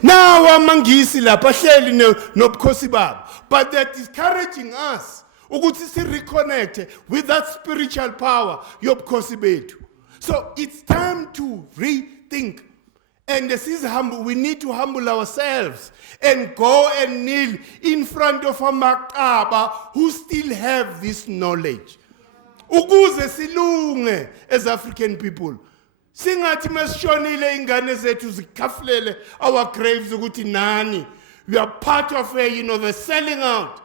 Now amangisi lapha hleli nobukhosi babo, but they're discouraging us ukuthi si reconnect with that spiritual power yobukhosi bethu. So it's time to rethink. And this is humble. We need to humble ourselves and go and kneel in front of a Makaba who still have this knowledge. Ukuze silunge as African people. Singathi masishonile ingane zethu zikhafulele our graves ukuthi nani. We are part of the selling out.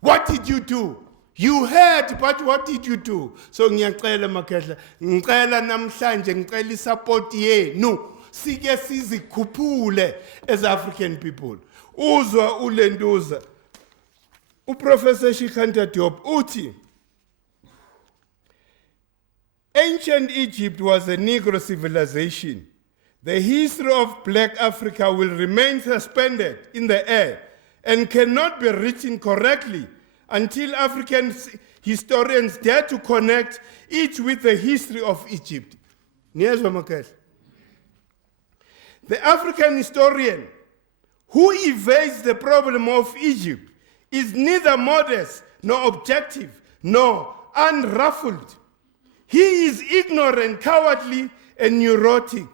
What did you do? You heard, but what did you do? So ngiyacela Makhehla, ngicela namhlanje ngicela support yenu. Sike sizikhuphule as African people. Uzwa ulenduza. Uprofessor Shikanta Diop uthi ancient Egypt was a Negro civilization. The history of black Africa will remain suspended in the air and cannot be written correctly until African historians dare to connect it with the history of Egypt. Niyezwa Makhehla? The African historian who evades the problem of Egypt is neither modest nor objective nor unruffled. He is ignorant, cowardly, and neurotic.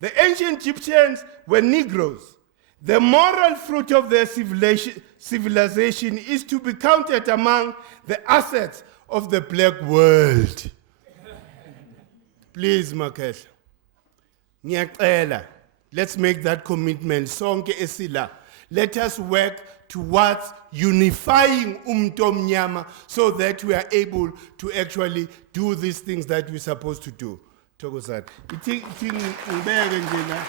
The ancient Egyptians were Negroes. The moral fruit of their civilization is to be counted among the assets of the black world. Please, Makhehla. Ngiyacela, let's make that commitment. Sonke esila. Let us work towards unifying Omnyama so that we are able to actually do these things that we're supposed to do. Thokozani. Ngibeke nje la.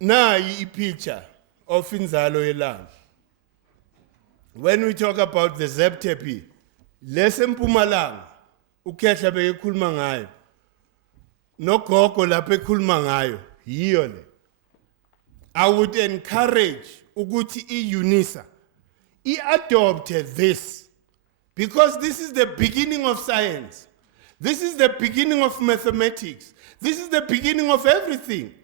Nayi picture of inzalo yelanga. When we talk about the Zebtepi, lesempumalanga uKhehla bekhuluma ngayo. Nogogo lapha ekhuluma ngayo yiyo le. I would encourage ukuthi iUNISA adopted this because this is the beginning of science. This is the beginning of mathematics. This is the beginning of everything.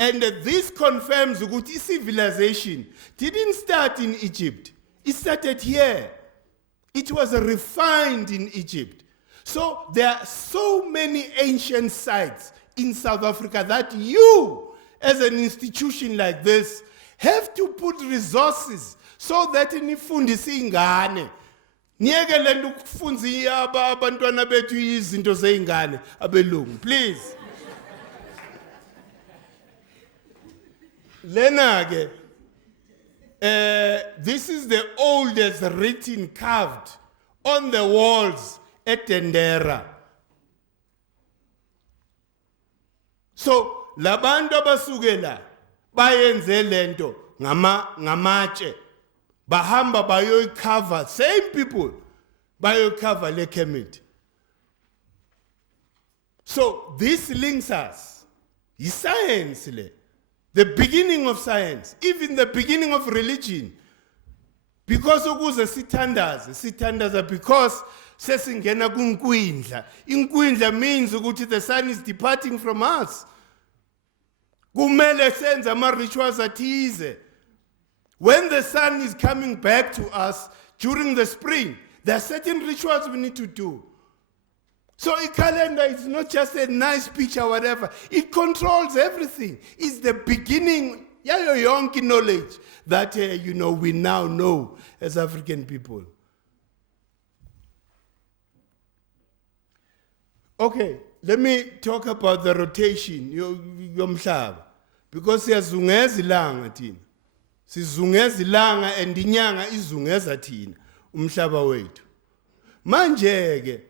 And this confirms ukuthi civilization didn't start in Egypt. It started here. It was refined in Egypt. So there are so many ancient sites in South Africa that you, as an institution like this, have to put resources so that nifundise ingane. Niyekele ukufundisa abantwana bethu izinto zeingane abelungu, please. Lena this is the oldest written carved on the walls at Tendera. So labantu abasukela bayenze lento ngamatshe bahamba bayoyicover, same people bayoyicover le Kemet. So this links us. Is science le. The beginning of science, even the beginning of religion. Because ukuze sithandaza because sesingena kunkwindla. Inkwindla means ukuthi the sun is departing from us. Kumele senze ama rituals athize. When the sun is coming back to us during the spring, there are certain rituals we need to do. So a calendar is not just a nice picture or whatever. It controls everything. It's the beginning, yonke knowledge that we now know as African people. Okay, let me talk about the rotation yomhlaba, because siyazungeza ilanga thina. Sizungeza ilanga and inyanga izungeza thina umhlaba wethu. Manje ke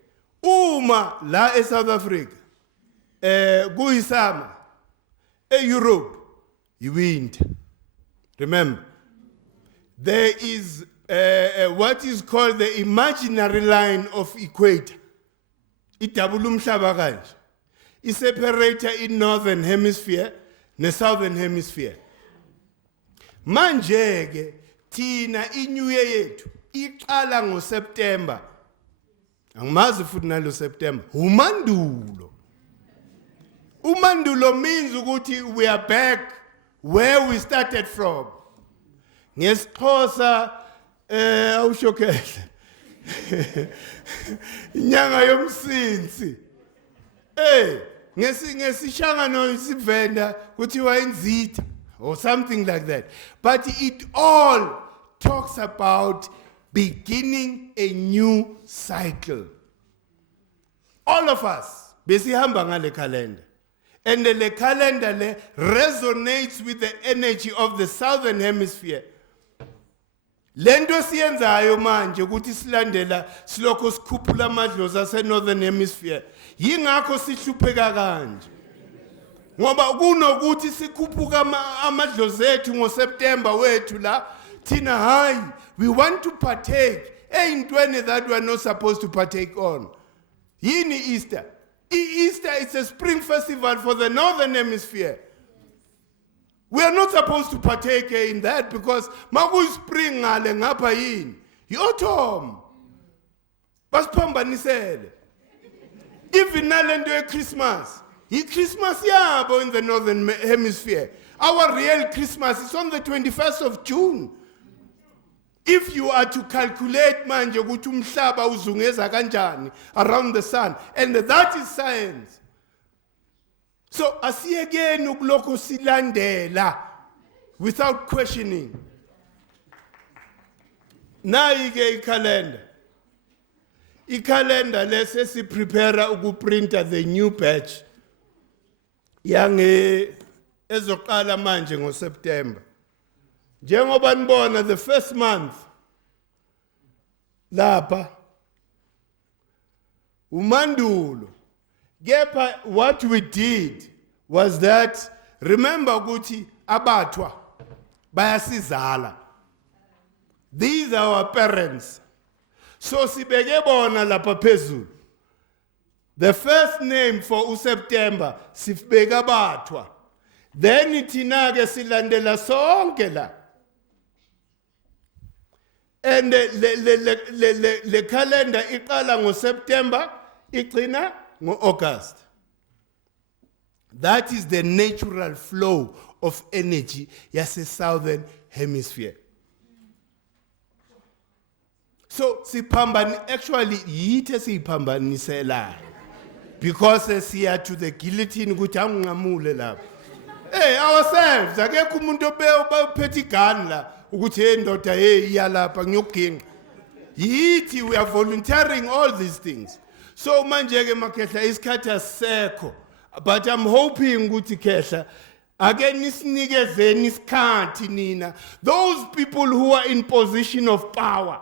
uma la eSouth Africa kuyisama eEurope iwinter. Remember, there is what is called the imaginary line of equator. Idabula umhlaba kanje. Iseparator in northern hemisphere ne southern hemisphere. Manje ke thina iNew Year yethu iqala ngoSeptember. Angimazi futhi nalo September. Umandulo. Umandulo means ukuthi we are back where we started from. NgesiXhosa awushokela. Inyanga yomsinsi. Ngesishangano isivenda kuthiwa inzitha or something like that. But it all talks about beginning a new cycle. All of us, besihamba ngale calendar. And the calendar resonates with the energy of the southern hemisphere. Lento siyenzayo manje ukuthi silandela silokho sikhuphula amadlozi ase northern hemisphere. Yingakho sihlupheka kanje. Ngoba kunokuthi sikhuphuka amadlozi ethu ngoSeptember wethu la thina hayi we want to partake eyintweni that we are not supposed to partake on. Yini Easter? Easter is a spring festival for the northern hemisphere. We are not supposed to partake in that because maku spring ngale ngapha yini autumn basiphambanisele. Even nalento Christmas Christmas yabo in the northern hemisphere. Our real Christmas is on the 21st of June. If you are to calculate manje ukuthi umhlaba uzungeza kanjani around the sun, and that is science. So asiyekeni ukulokho silandela without questioning. Nayi-ke ikalenda. Ikalenda lese si prepare ukuprinta the new batch. Yange ezoqala manje ngoSeptember. Njengoba nibona the first month lapha umandulo. Kepha what we did was that, remember ukuthi abathwa bayasizala. These are our parents. So sibeke bona lapha phezulu. The first name for uSeptember sibeka abathwa. Then thina ke silandela sonke la. And le calendar iqala ngoSeptember igcina ngo-August. That is the natural flow of energy yase southern hemisphere. So actually yithe siphambanisela because siya to the guillotine ukuthi anginqamule lapho. Hey, ourselves akekho umuntu ophethe igun la ukuthi hey ndoda hey iyalapha ngiyoginqa. Yithi we are volunteering all these things. So manje ke makhehla isikhathi asisekho, but I'm hoping ukuthi khehla ake nisinikezeni isikhathi nina, those people who are in position of power.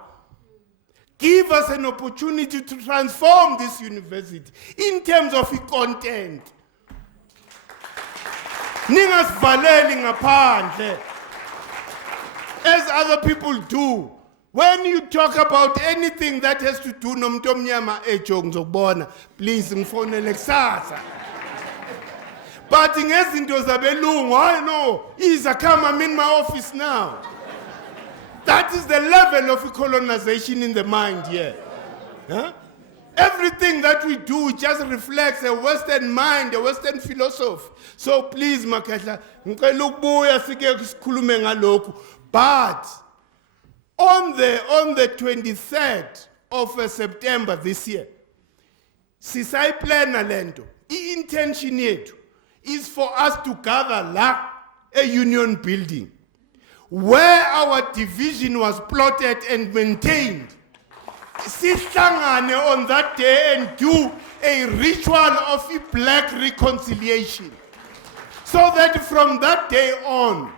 Give us an opportunity to transform this university in terms of its content. Ningasvaleli ngaphandle as other people do. When you talk about anything that has to do nomuntu omnyama eJogo ngizokubona, please ngifonele kusasa. But ngezinto zabelungu, I know, come, I'm in my office now. That is the level of colonization in the mind here. Huh? Everything that we do just reflects a Western mind, a Western philosophy. So please, Makehla, ngicela ukubuya sike sikhulume ngalokho. But on the 23rd of September this year, sisayiplana lento. I-intention yethu is for us to gather la a union building where our division was plotted and maintained. Sihlangane on that day and do a ritual of a black reconciliation. So that from that day on,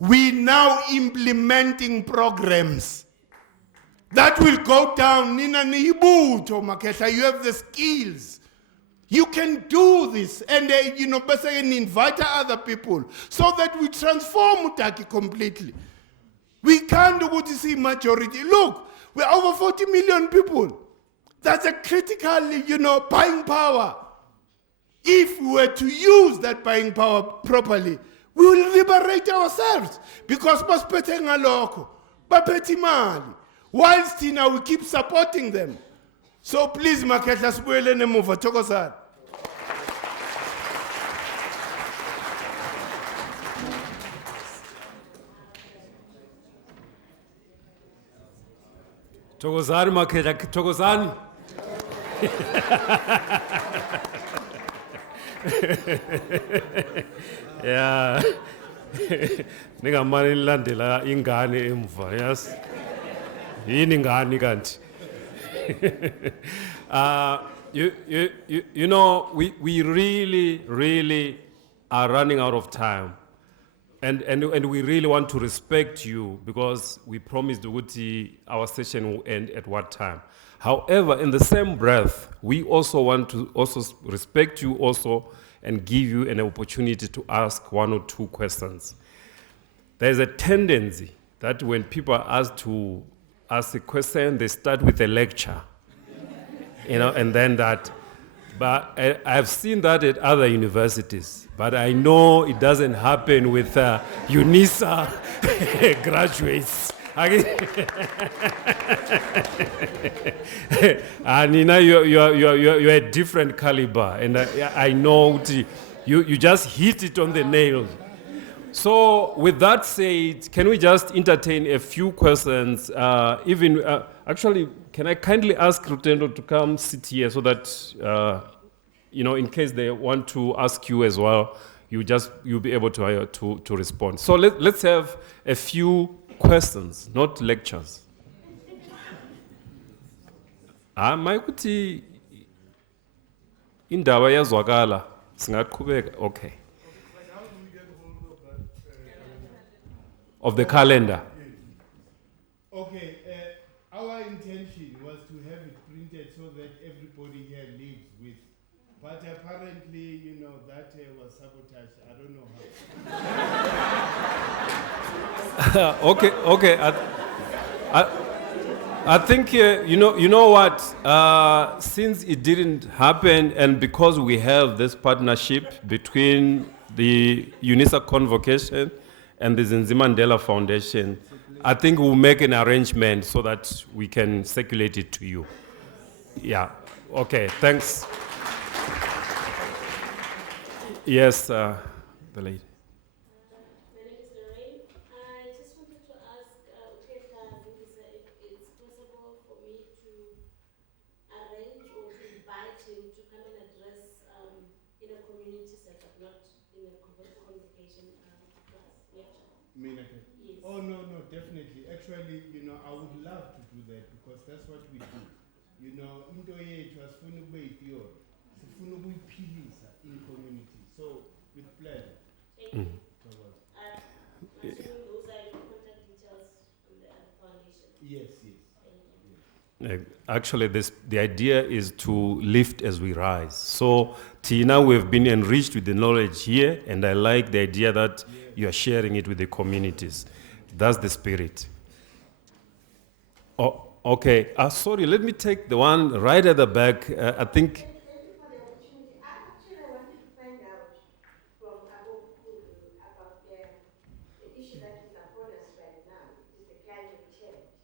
we now implementing programs that will go down. Nina Nibuto Makesha, you have the skills. You can do this, and basically invite other people so that we transform Mutaki completely. We can't do what you see majority. Look, we're over 40 million people. That's a critical, buying power. If we were to use that buying power properly, we will liberate ourselves. Because baspete ngaloko, bapeti mali. Whilst now we keep supporting them. So please, Maketla Spuele Nemuva, Tokosan. Tokozani Maketla, Tokozani. Yeah. Ningamani landela ingane emva, yes. Yini ngani kanti? You know, we really are running out of time. And we really want to respect you because we promised Uguti our session will end at what time. However, in the same breath, we also want to also respect you also and give you an opportunity to ask one or two questions. There's a tendency that when people are asked to ask a question, they start with a lecture, and then that. But I've seen that at other universities. But I know it doesn't happen with UNISA graduates. And you're a different caliber, and I know you just hit it on the nail. So, with that said, can we just entertain a few questions? Actually, can I kindly ask Rutendo to come sit here so that, in case they want to ask you as well, you'll be able to respond. So let's have a few questions, not lectures. Maikuti indaba yazwakala singaqhubeka. Okay. Of the calendar. Okay, our intention was to have it printed so that everybody here lives with. But apparently, that was sabotage. I don't know how. Okay. I think you know what. Since it didn't happen, and because we have this partnership between the UNISA Convocation and the Zinzima Mandela Foundation, I think we'll make an arrangement so that we can circulate it to you. Yeah. Okay. Thanks. Yes, the lady. My name is Lorraine. I just wanted to ask Uketa if it's possible for me to arrange or to invite him to come and address in a community setup, not in a convocation class lecture. Yes. Oh, no, definitely. Actually, I would love to do that because that's what we do. Into yethu asifuna ukubeyipure, sifuna ukuyiphilisa in community. So, with pleasure. Thank you. I'm assuming those are your contact details from the foundation. Yes. Thank you. Actually, the idea is to lift as we rise. So, Tina, we've been enriched with the knowledge here, and I like the idea that you are sharing it with the communities. That's the spirit. Oh, okay. Sorry, let me take the one right at the back. I think. Thank you for the opportunity. I actually wanted to find out from Abu Kulu about the issue that is upon us right now, which is the climate change.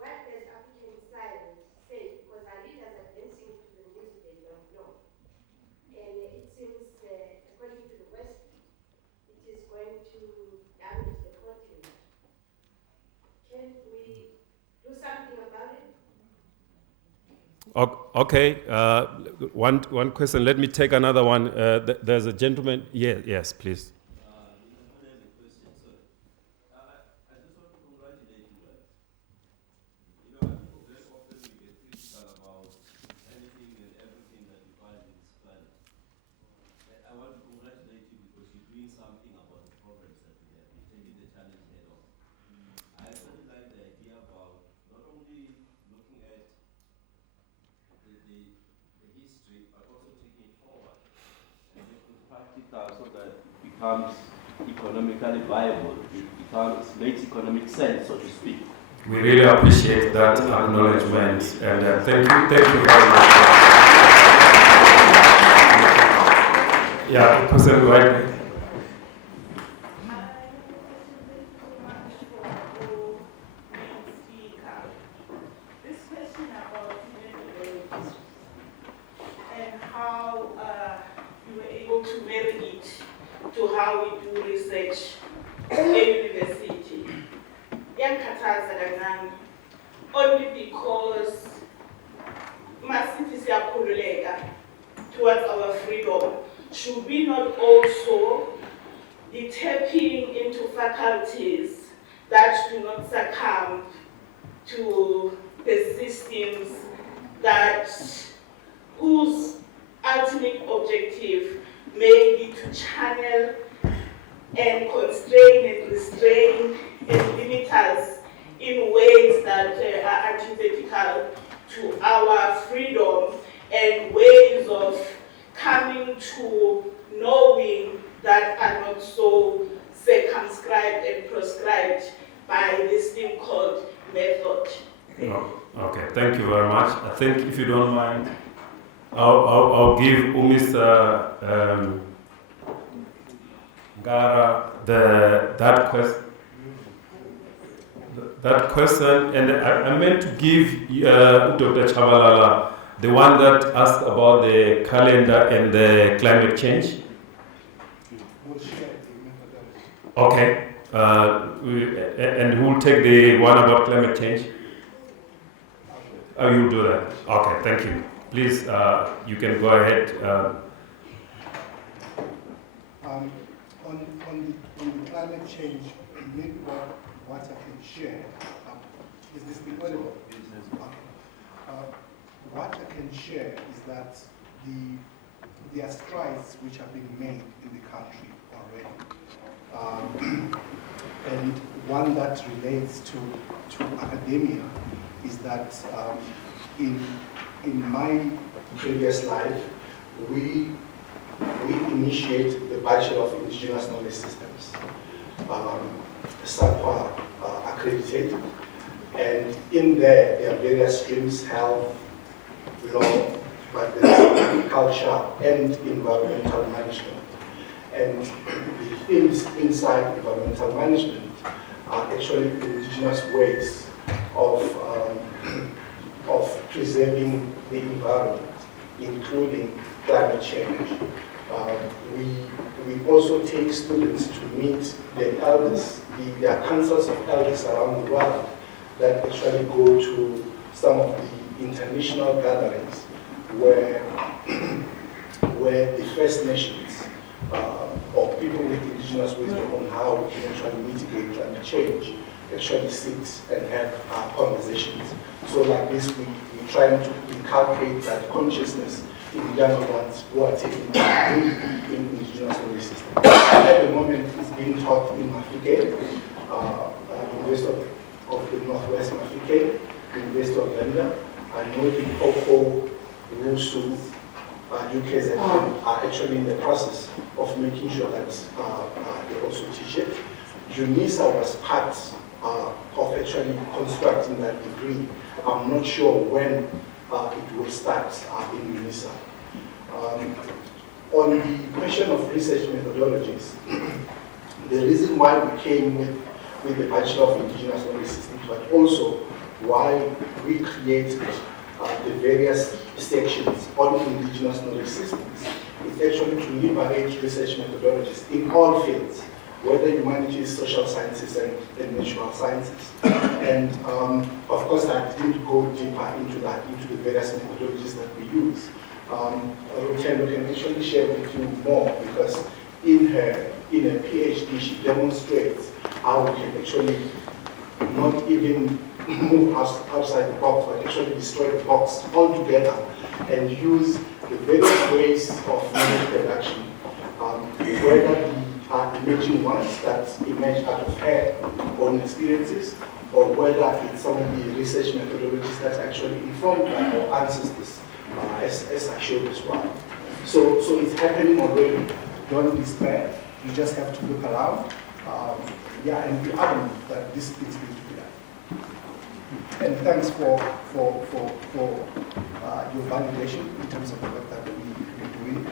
What does African science say? Because our leaders are dancing to the music they don't know. And it seems, according to the West, it is going to damage the continent. Can we do something about it? Okay. One question. Let me take another one. There's a gentleman. Yes, please. There's a question, sorry. I just want to congratulate you guys. I think very often we get critical about anything and everything that we find in this planet. I want to congratulate you because you're doing something about the problems that we have. You're taking the challenge head on. I actually like the idea about not only looking at the history, but also taking it forward and making it practical so that it becomes economically viable. It makes economic sense, so to speak. We really appreciate that acknowledgement, and thank you very much. Yeah, person right. This question about human and how you were able to marry it to how we do research in university. Yankataza kancane, only because masithi siyakhululeka towards our freedom. Should we not also be tapping into faculties that do not succumb to the systems that whose ultimate objective may be to channel and constrain and restrain and limit us in ways that are antithetical to our freedom and ways of coming to knowing that are not so circumscribed and prescribed by this thing called method. Oh, okay, thank you very much. I think if you don't mind, I'll give Mr. Gara that question. That question, and I meant to give Dr. Chabalala the one that asked about the calendar and the climate change. Okay, and who will take the one about climate change? Oh, you'll do that. Okay, thank you. Please, you can go ahead. On the climate change, maybe what I can share, is this being audible? What I can share is that there are strides which are being made in the country already. And one that relates to academia is that in my previous life, we initiate the Bachelor of Indigenous Knowledge Systems, SAPA accredited, and in there are various streams: health, law, but there's agriculture and environmental management. And the themes inside environmental management are actually indigenous ways of preserving the environment, including climate change. We also take students to meet the elders. There are councils of elders around the world that actually go to some of the international gatherings where the First Nations or people with indigenous wisdom on how we can actually mitigate climate change actually sit and have conversations. So like this, we try to inculcate that consciousness in the younger ones who are taking part in indigenous knowledge systems. At the moment, it's being taught in Mafike, University of the Northwest Mafike, University of London. I know the Koko, Rusu, UKZN are actually in the process of making sure that they also teach it. UNISA was part of actually constructing that degree. I'm not sure when it will start in UNISA. On the question of research methodologies, the reason why we came with the Bachelor of Indigenous Knowledge Systems, but also why we created the various sections on indigenous knowledge systems, is actually to liberate research methodologies in all fields, whether humanities, social sciences, and natural sciences. And of course, I didn't go deeper into that, into the various methodologies that we use. Rutendo can actually share with you more, because in her PhD, she demonstrates how we can actually not even move outside the box, but actually destroy the box altogether and use the various ways of knowledge production, whether the emerging ones that emerge out of her own experiences, or whether it's some of the research methodologies that actually informed by our ancestors, as I showed as well. So it's happening already. Don't despair. You just have to look around, and be adamant that this is going to be done. And thanks for your validation in terms of the work that we're doing.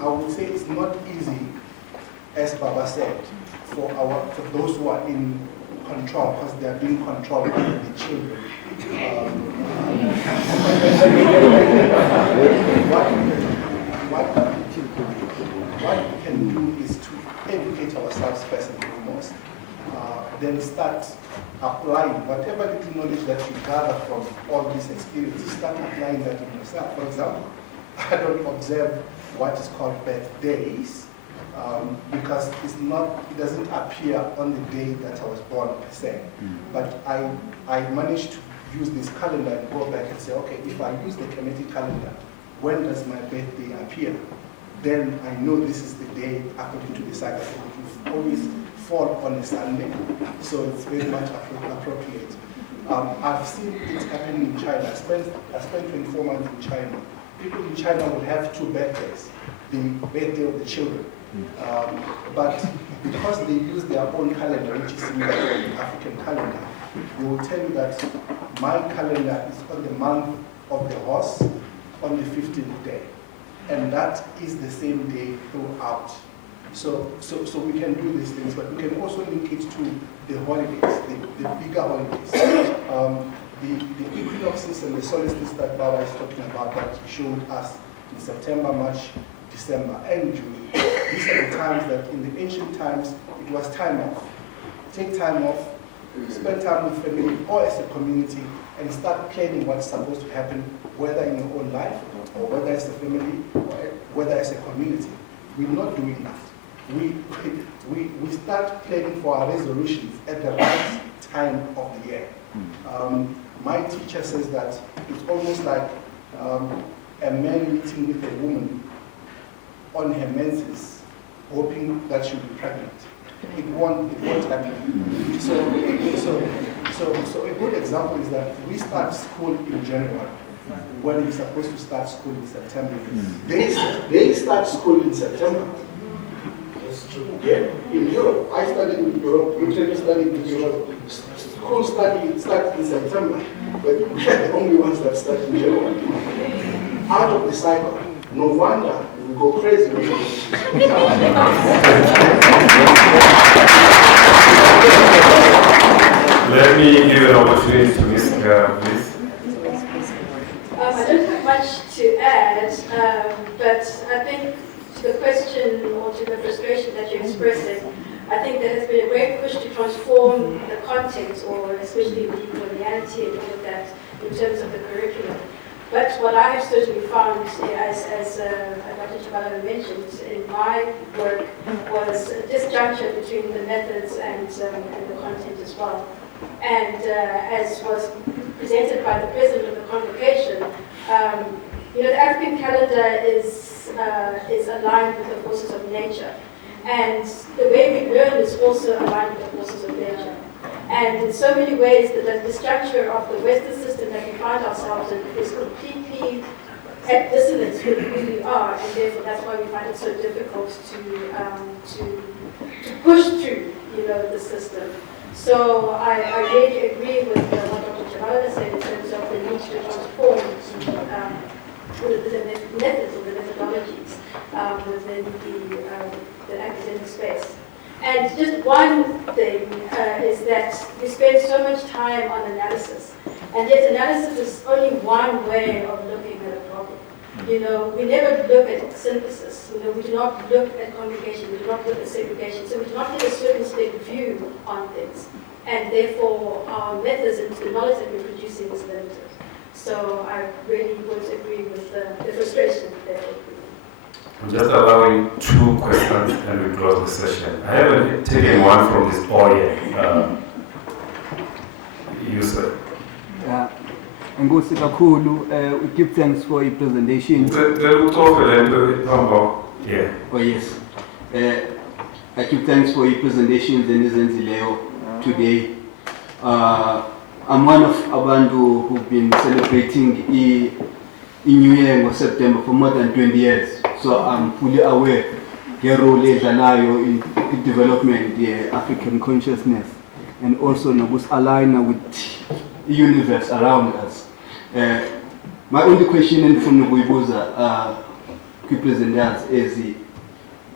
I would say it's not easy, as Baba said, for those who are in control, because they are being controlled by the children. What we can do is to educate ourselves first and foremost, then start applying whatever little knowledge that you gather from all these experiences, start applying that in yourself. For example, I don't observe what is called birthdays, because it doesn't appear on the day that I was born per se. But I managed to use this calendar and go back and say, okay, if I use the Kemetic calendar, when does my birthday appear? Then I know this is the day according to the cycle. It will always fall on a Sunday, so it's very much appropriate. I've seen it happening in China. I spent 24 months in China. People in China will have 2 birthdays, the birthday of the children. But because they use their own calendar, which is similar to the African calendar, they will tell you that my calendar is on the month of the horse on the 15th day. And that is the same day throughout. So we can do these things, but we can also link it to the holidays, the bigger holidays. The equinoxes and the solstices that Baba is talking about that he showed us in September, March, December, and June. These are the times that in the ancient times, it was time off. Take time off, spend time with family or as a community, and start planning what's supposed to happen, whether in your own life, or whether as a family, or whether as a community. We're not doing that. We start planning for our resolutions at the right time of the year. My teacher says that it's almost like a man meeting with a woman on her menses, hoping that she'll be pregnant. It won't happen. So a good example is that we start school in January when we're supposed to start school in September. They start school in September. That's true. Yeah, in Europe. I studied in Europe. You studied in Europe. School starts in September, but we are the only ones that start in January. Out of the cycle. No wonder we go crazy. Let me give an opportunity to Ms. please. I don't have much to add, but I think to the question or to the frustration that you're expressing, I think there has been a great push to transform the content, or especially the coloniality and all of that, in terms of the curriculum. But what I have certainly found, as Dr. Chabalala mentioned in my work, was a disjuncture between the methods and the content as well. And as was presented by the president of the Convocation, the African calendar is aligned with the forces of nature. And the way we learn is also aligned with the forces of nature. And in so many ways, the structure of the Western system that we find ourselves in is completely at dissonance with who we are, and therefore that's why we find it so difficult to push through, the system. So I really agree with what Dr. Chabalala said in terms of the need to transform the methods or the methodologies within the academic space. And just one thing is that we spend so much time on analysis, and yet analysis is only one way of looking at a problem. We never look at synthesis. We do not look at congregation. We do not look at segregation. So we do not get a circumspect view on things, and therefore our methods and the knowledge that we're producing is limited. So I really would agree with the frustration there. I'm just allowing 2 questions and we close the session. I haven't taken one from this audience. You sir. Ngosi kakhulu, we give thanks for your presentation. Yeah. Oh yes. I give thanks for your presentations in Zenzileo today. I'm one of Abandu who've been celebrating the New Year of September for more than 20 years. So I'm fully aware the role in the development of the African consciousness, and also align with the universe around us. My only question from Buibuza, presenters, is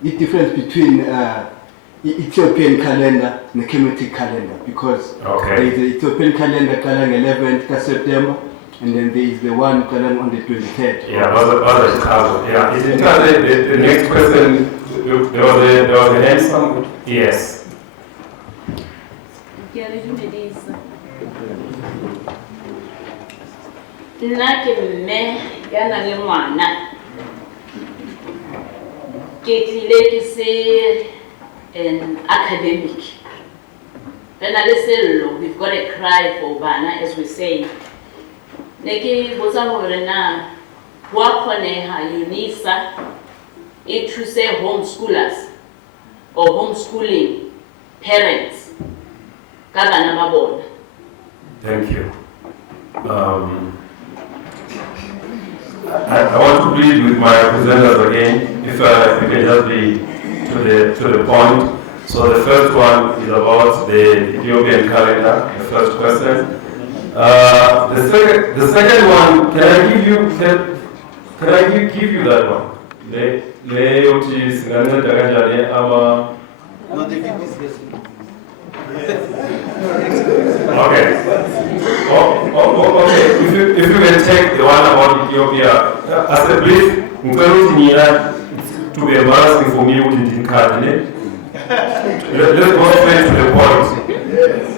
the difference between the Ethiopian calendar and the Kemetic calendar, because there is the Ethiopian calendar, 11th September, and then there is the one on the 23rd. Yeah, yeah. The next question, there was an answer. Yes. Nna ke mme ya nang le ngwana an academic. We've got a cry for Bana, as we say. Neki Bosamorena, Wakoneha, UNISA, it to say homeschoolers or homeschooling parents. Kabana Mabon. Thank you. I want to plead with my presenters again, if you can just be to the point. So the first one is about the Ethiopian calendar, the first question. The second one, can I give you that one? Leotis, Ama. No, the VPC. Okay. Okay. If you can take the one about Ethiopia, as a brief, to be embarrassing for me, we didn't cut it. Let's go straight to the point. Yes.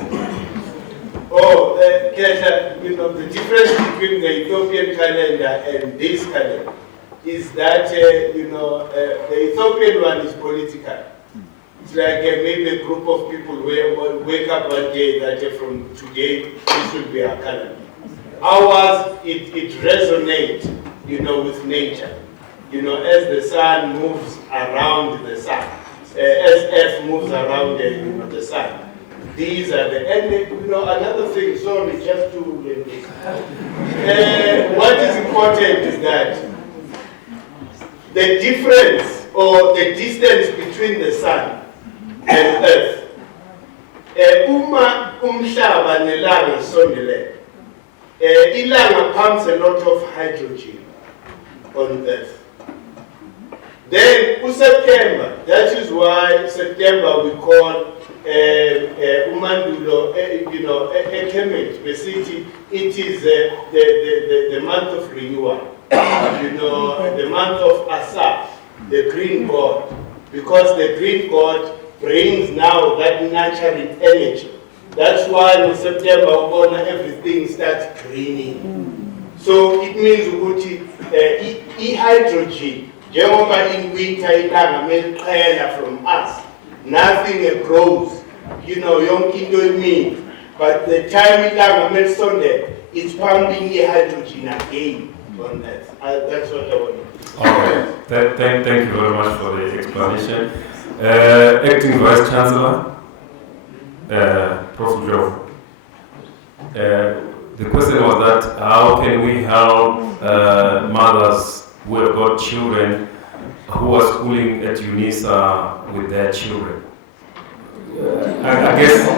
Oh, the difference between the Ethiopian calendar and this calendar is that, the Ethiopian one is political. It's like maybe a group of people wake up one day that from today, this will be our calendar. Ours, it resonates, with nature. As the sun moves around the sun, as Earth moves around the sun. These are another thing, sorry, just to, what is important is that the difference or the distance between the sun and Earth, uma umhlaba nelanga sondele, ilanga pumps a lot of hydrogen on Earth. Then September, that is why September we call Umandulo, Kemet, the city, it is the month of renewal, the month of Asap, the green god, because the green god brings now that natural energy. That's why in September, everything starts greening. So it means hydrogen. In winter, from us, nothing grows. Young means. But the time it's pumping hydrogen again on Earth. That's what I want to Okay. Thank you very much for the explanation. Acting Vice Chancellor, Prof. Joe. The question was that how can we help mothers who have got children who are schooling at UNISA with their children? I guess.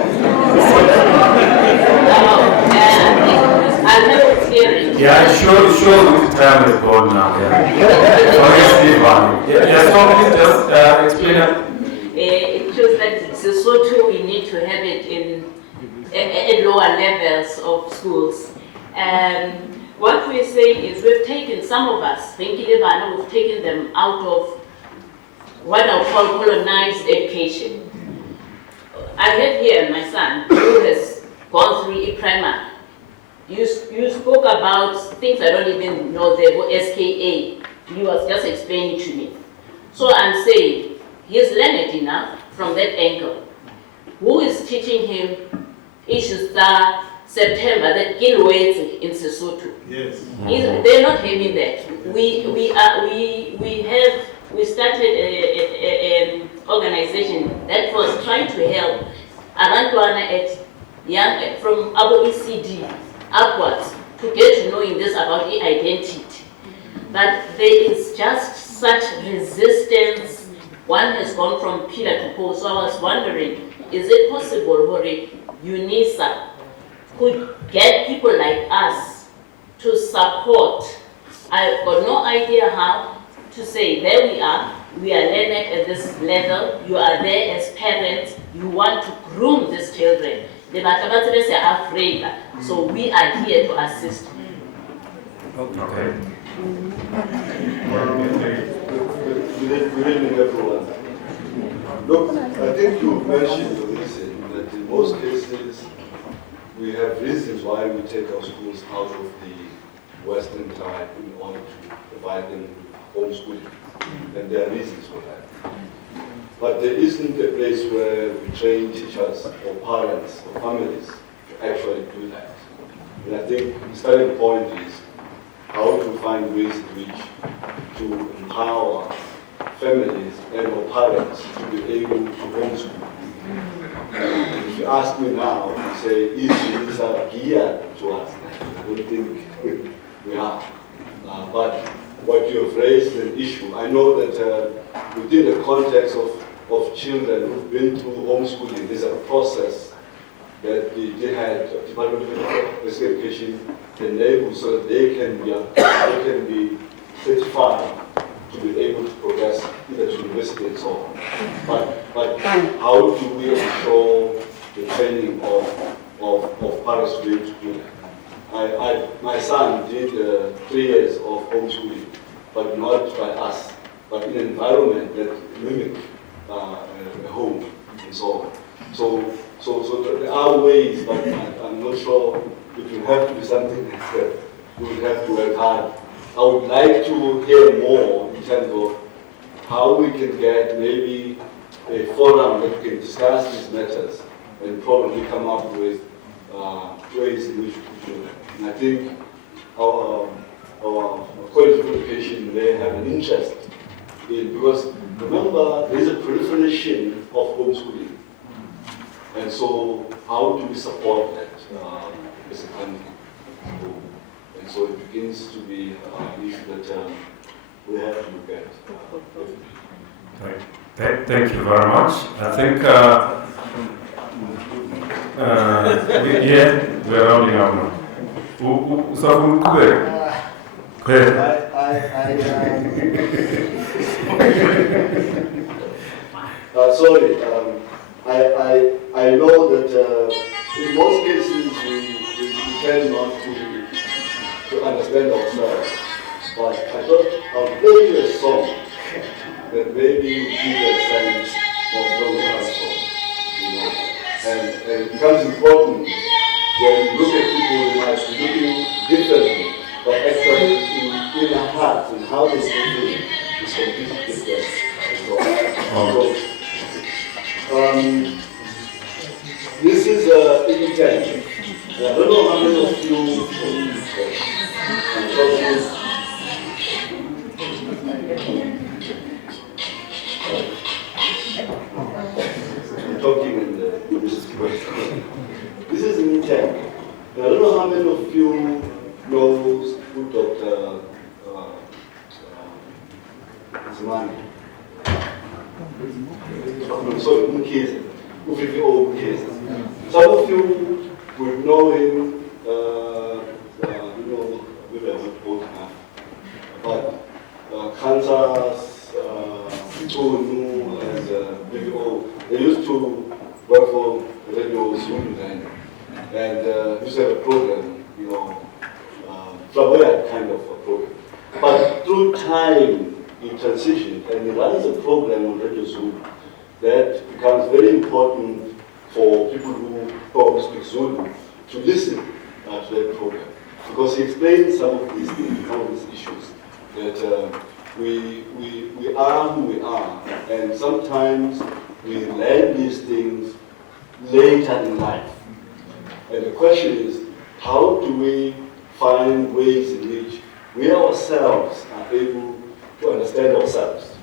I'll have it here. Yeah, sure, the time is gone now. So please just explain it. It shows that Sesotho, we need to have it at lower levels of schools. What we're saying is we've taken, some of us, we've taken them out of what I call colonized education. I have here my son who has gone through e-primary. You spoke about things I don't even know, the SKA. He was just explaining to me. So I'm saying, he's learned enough from that angle. Who is teaching him issues that September, that Gilways in Sesotho? Yes. They're not having that. We started an organization that was trying to help Abantwana from our ECD upwards to get to knowing this about identity. But there is just such resistance. One has gone from pillar to post. So I was wondering, is it possible for UNISA could get people like us to support? I've got no idea how to say, there we are learning at this level, you are there as parents, you want to groom these children. So we are here to assist. Okay. Good evening, everyone. Look, I think you mentioned that in most cases we have reasons why we take our schools out of the Western type in order to provide them with homeschooling. and there are reasons for that. But there isn't a place where we train teachers or parents or families to actually do that. And I think the starting point is how to find ways in which to empower families and or parents to be able to homeschool. If you ask me now, you say, is these are geared to us? I don't think we are. But what you have raised is an issue. I know that within the context of children who've been through homeschooling, there's a process that they had Department of Physical Education enabled so that they can be certified to be able to progress either to university and so on. But how do we ensure the training of parents to be able to do that? My son did 3 years of homeschooling, but not by us, but in an environment that mimic a home and so on. So there are ways, but I'm not sure it will have to be something that we will have to work hard. I would like to hear more in terms of how we can get maybe a forum that can discuss these matters and probably come up with ways in which we can do that. And I think our College of Education may have an interest in, because remember, there is a proliferation of homeschooling. And so how do we support that as a country? And so it begins to be an issue that we have to look at. Thank you very much. I think we're rounding up now. So go ahead. Sorry, I know that in most cases we tend not to understand ourselves. But I thought I'll play you a song that maybe will give you a sense of where we come from. You know? And it becomes important when you look at people, they might be looking differently, but actually in their hearts and how they feel is completely different. This is intent. I don't know how many of you I'm talking and this is question. This is an intent. I don't know how many of you knows who Dr. Zimani. Sorry, Mukhize. Some of you would know him, maybe I won't quote enough, but Kansas, Tunu, and BBO, they used to work for Radio Zulu then, and used to have a program, flamboyant kind of a program. But through time, he transitioned, and he runs a program on Radio Zulu that becomes very important for people who probably speak Zulu to listen to that program. Because he explains some of these things, some of these issues, that we are who we are, and sometimes we learn these things later in life. And the question is, how do we find ways in which we ourselves are able to understand ourselves?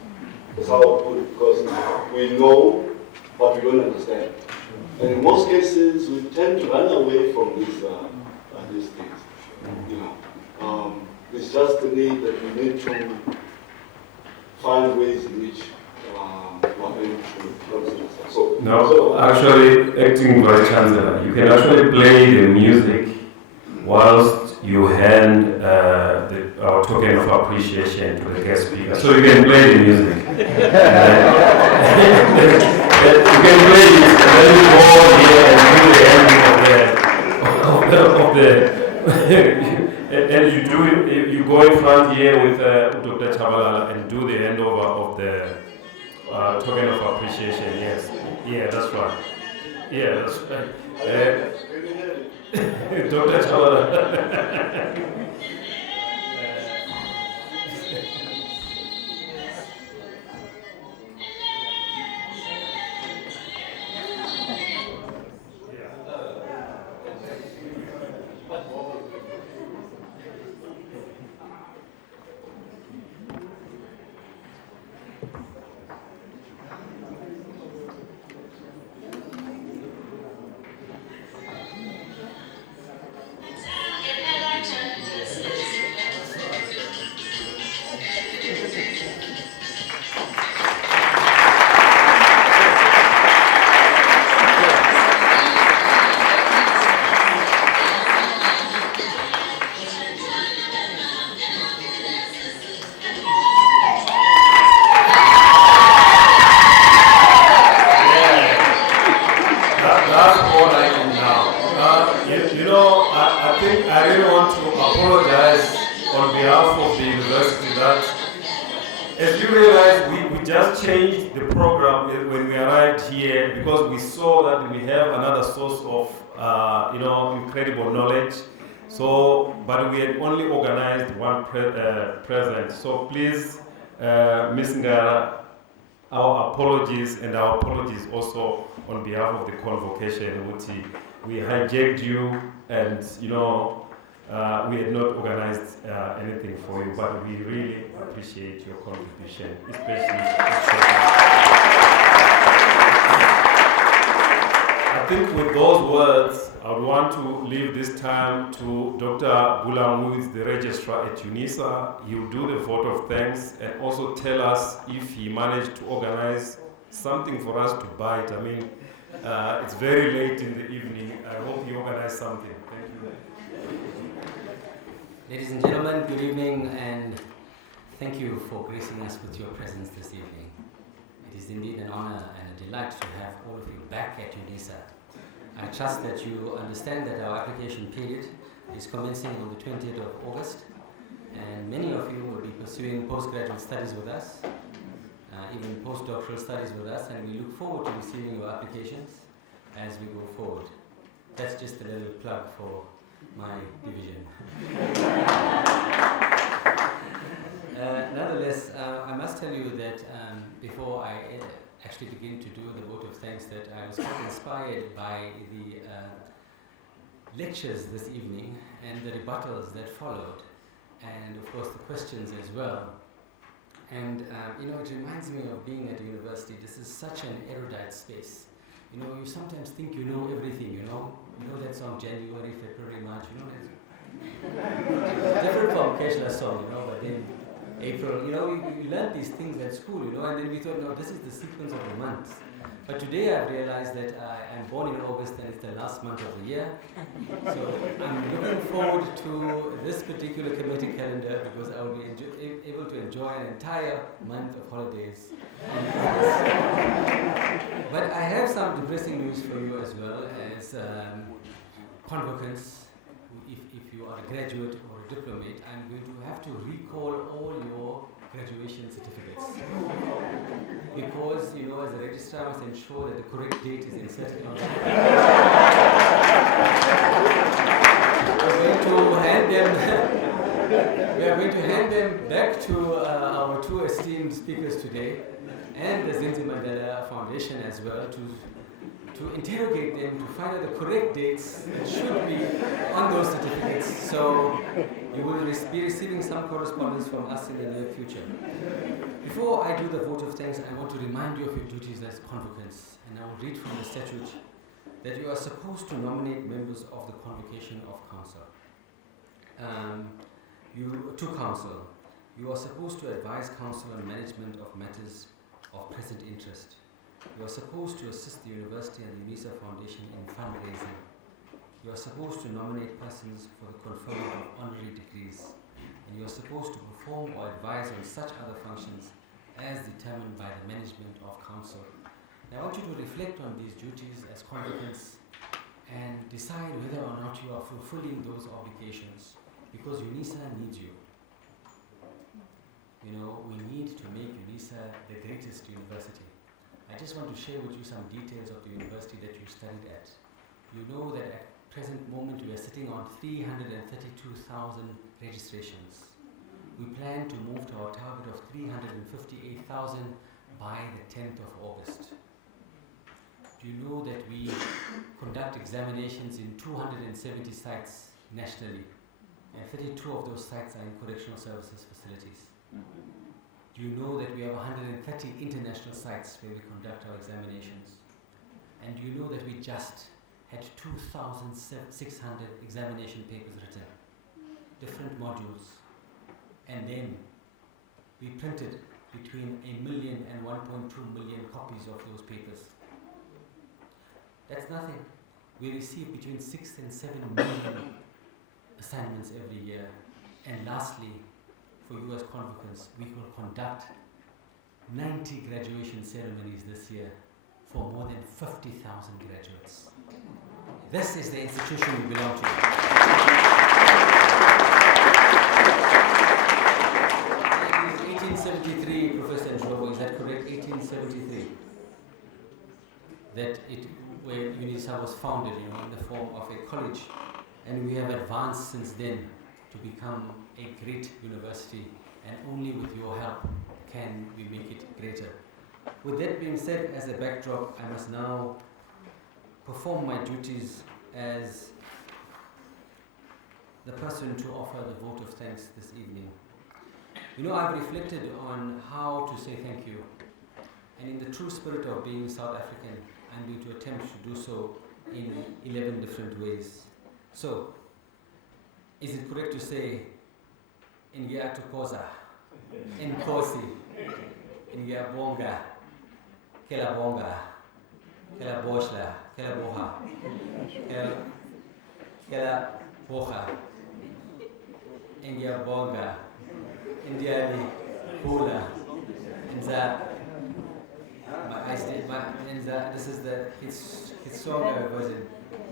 That's how I put it, because we know, but we don't understand. And in most cases, we tend to run away from these things. It's just the need that we need to find ways in which we are able to understand. So, Actually, acting vice chancellor, you can actually play the music whilst you hand our token of appreciation to the guest speaker. So you can play the music. You can play it, and then you go here and do the end and you do it, you go in front here with Dr. Chabalala and do the handover of the token of appreciation. Yes. Yeah, that's right. Yeah, that's right. Dr. Chabalala. That's all I can now. You know, I think I really want to apologize on behalf of the university that, as you realize, we just changed the program when we arrived here because we saw that we have another source of, incredible knowledge. So, but we had only organized one present. So please, Ms. Ngara, our apologies and our apologies also on behalf of the convocation. We hijacked you and, we had not organized anything for you, but we really appreciate your contribution, especially. I think with those words, I would want to leave this time to Dr. Gulam, who is the registrar at UNISA. He will do the vote of thanks and also tell us if he managed to organize something for us to bite. I mean, it's very late in the evening. I hope he organized something. Thank you. Ladies and gentlemen, good evening, and thank you for gracing us with your presence this evening. It is indeed an honor and a delight to have all of you back at UNISA. I trust that you understand that our application period is commencing on the 20th of August, and many of you will be pursuing postgraduate studies with us, even postdoctoral studies with us, and we look forward to receiving your applications as we go forward. That's just a little plug for my division. Nonetheless, I must tell you that before I actually begin to do the vote of thanks, that I was quite inspired by the lectures this evening and the rebuttals that followed, and of course the questions as well. And it reminds me of being at university. This is such an erudite space. You sometimes think you know everything, you know that song January, February, March, it's different from occasional song, but then April, you learn these things at school, and then we thought, no, this is the sequence of the months. But today I've realized that I'm born in August and it's the last month of the year. So I'm looking forward to this particular committee calendar because I will be able to enjoy an entire month of holidays. But I have some depressing news for you as well as convocants. If you are a graduate or a diplomate, I'm going to have to recall all your graduation certificates. Because, as a registrar, I must ensure that the correct date is inserted on the We are going to hand them back to our two esteemed speakers today and the Zinzi Mandela Foundation as well to interrogate them to find out the correct dates that should be on those certificates. So you will be receiving some correspondence from us in the near future. Before I do the vote of thanks, I want to remind you of your duties as convocants, and I will read from the statute that you are supposed to nominate members of the Convocation of Council. To Council, you are supposed to advise Council on management of matters of present interest. You are supposed to assist the University and the UNISA Foundation in fundraising. You are supposed to nominate persons for the conferment of honorary degrees. And you are supposed to perform or advise on such other functions as determined by the management of Council. Now I want you to reflect on these duties as convocants and decide whether or not you are fulfilling those obligations, because UNISA needs you. We need to make UNISA the greatest university. I just want to share with you some details of the university that you studied at. You know that at present moment we are sitting on 332,000 registrations. We plan to move to our target of 358,000 by the 10th of August. Do you know that we conduct examinations in 270 sites nationally, and 32 of those sites are in correctional services facilities? Do you know that we have 130 international sites where we conduct our examinations? And do you know that we just had 2,600 examination papers written, different modules, and then we printed between 1 million and 1.2 million copies of those papers. That's nothing. We receive between 6 and 7 million assignments every year. And lastly, for you as convocants, we will conduct 90 graduation ceremonies this year, for more than 50,000 graduates. This is the institution we belong to. It is 1873, Professor Ndlovu, is that correct? 1873. That where UNISA was founded, in the form of a college, and we have advanced since then to become a great university, and only with your help can we make it greater. With that being said, as a backdrop, I must now perform my duties as the person to offer the vote of thanks this evening. I've reflected on how to say thank you, and in the true spirit of being South African, I'm going to attempt to do so in 11 different ways. So, is it correct to say, Ngiyathokoza, Nkosi, Ngiyabonga, Kela Bonga, Kela Boshla, Kela Boha, Kela Boha, Ngiyabonga, Indiani, Hula, this is the his stronger version.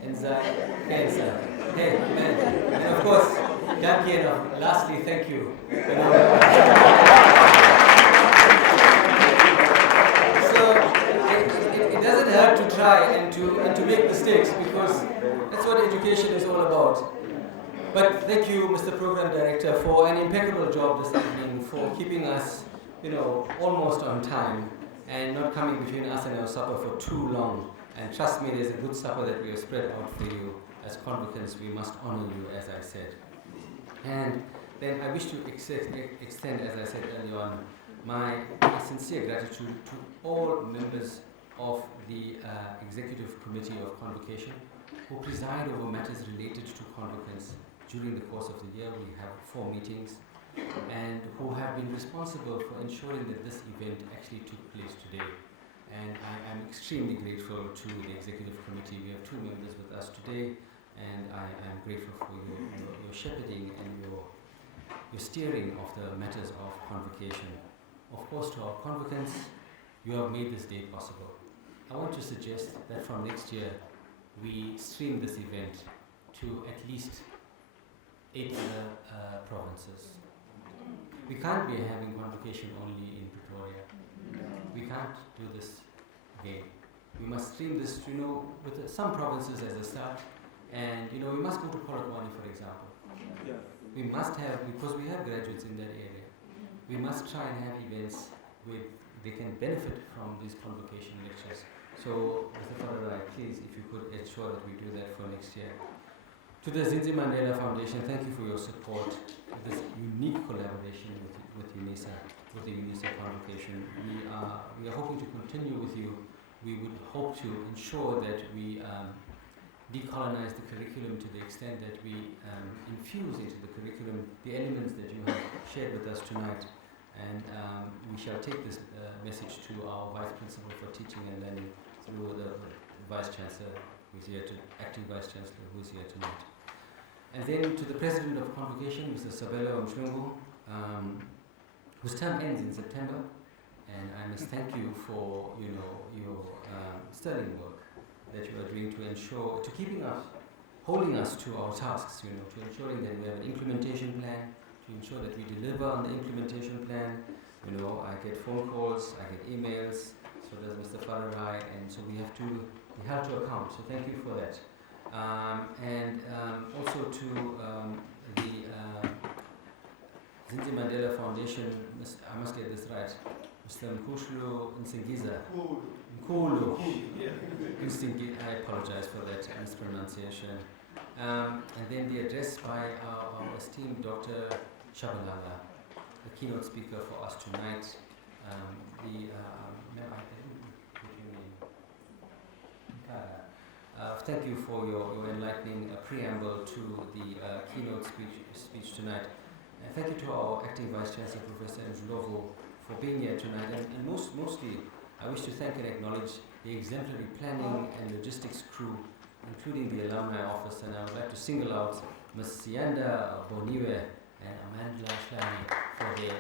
Cancer. Hey, and of course, lastly, thank you. So it doesn't hurt to try and to make mistakes, because that's what education is all about. But thank you, Mr. Program Director, for an impeccable job this evening, for keeping us, almost on time and not coming between us and our supper for too long. And trust me, there's a good supper that we have spread out for you. As convocants, we must honor you, as I said. And then I wish to extend, as I said earlier on, my sincere gratitude to all members of the Executive Committee of Convocation who preside over matters related to convocants. During the course of the year, we have 4 meetings, and who have been responsible for ensuring that this event actually took place today. And I am extremely grateful to the Executive Committee. We have 2 members with us today, and I am grateful for your shepherding and your steering of the matters of convocation. Of course, to our convocants, you have made this day possible. I want to suggest that from next year, we stream this event to at least 8 other provinces. We can't be having convocation only in Pretoria. We can't do this again. We must stream this, with some provinces as a start, and we must go to Polokwane, for example. Yeah. We must have, because we have graduates in that area, we must try and have events where they can benefit from these convocation lectures. So, Mr. Faraday, please, if you could ensure that we do that for next year. To the Zinzi Mandela Foundation, thank you for your support, this unique collaboration with UNISA, with the UNISA Convocation. We are hoping to continue with you. We would hope to ensure that we decolonize the curriculum to the extent that we infuse into the curriculum the elements that you have shared with us tonight. And we shall take this message to our Vice Principal for Teaching and Learning through the Vice Chancellor, who's here Acting Vice Chancellor, who's here tonight. And then to the President of Convocation, Mr. Sabelo Mhlungu, whose term ends in September, and I must thank you for your sterling work that you are doing to keeping us, holding us to our tasks, to ensuring that we have an implementation plan, to ensure that we deliver on the implementation plan. I get phone calls, I get emails, so does Mr. Faraday, and so we have to be held to account. So thank you for that. And also to the Zinzi Mandela Foundation, I must get this right, Mr. Mkushlu Nsingiza. Nkulu. I apologize for that mispronunciation. And then the address by our esteemed Dr. Chabalala, the keynote speaker for us tonight. Thank you for your enlightening preamble to the keynote speech tonight. And thank you to our Acting Vice Chancellor, Professor Ndlovu, for being here tonight. And mostly, I wish to thank and acknowledge the exemplary planning and logistics crew, including the alumni office. And I would like to single out Ms. Sianda Boniwe and Amanda Shlani for their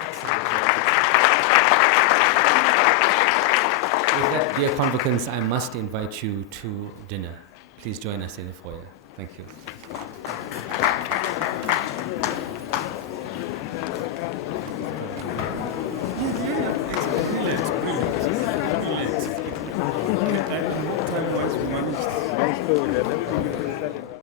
excellent work. With that dear convocants, I must invite you to dinner. Please join us in the foyer. Thank you.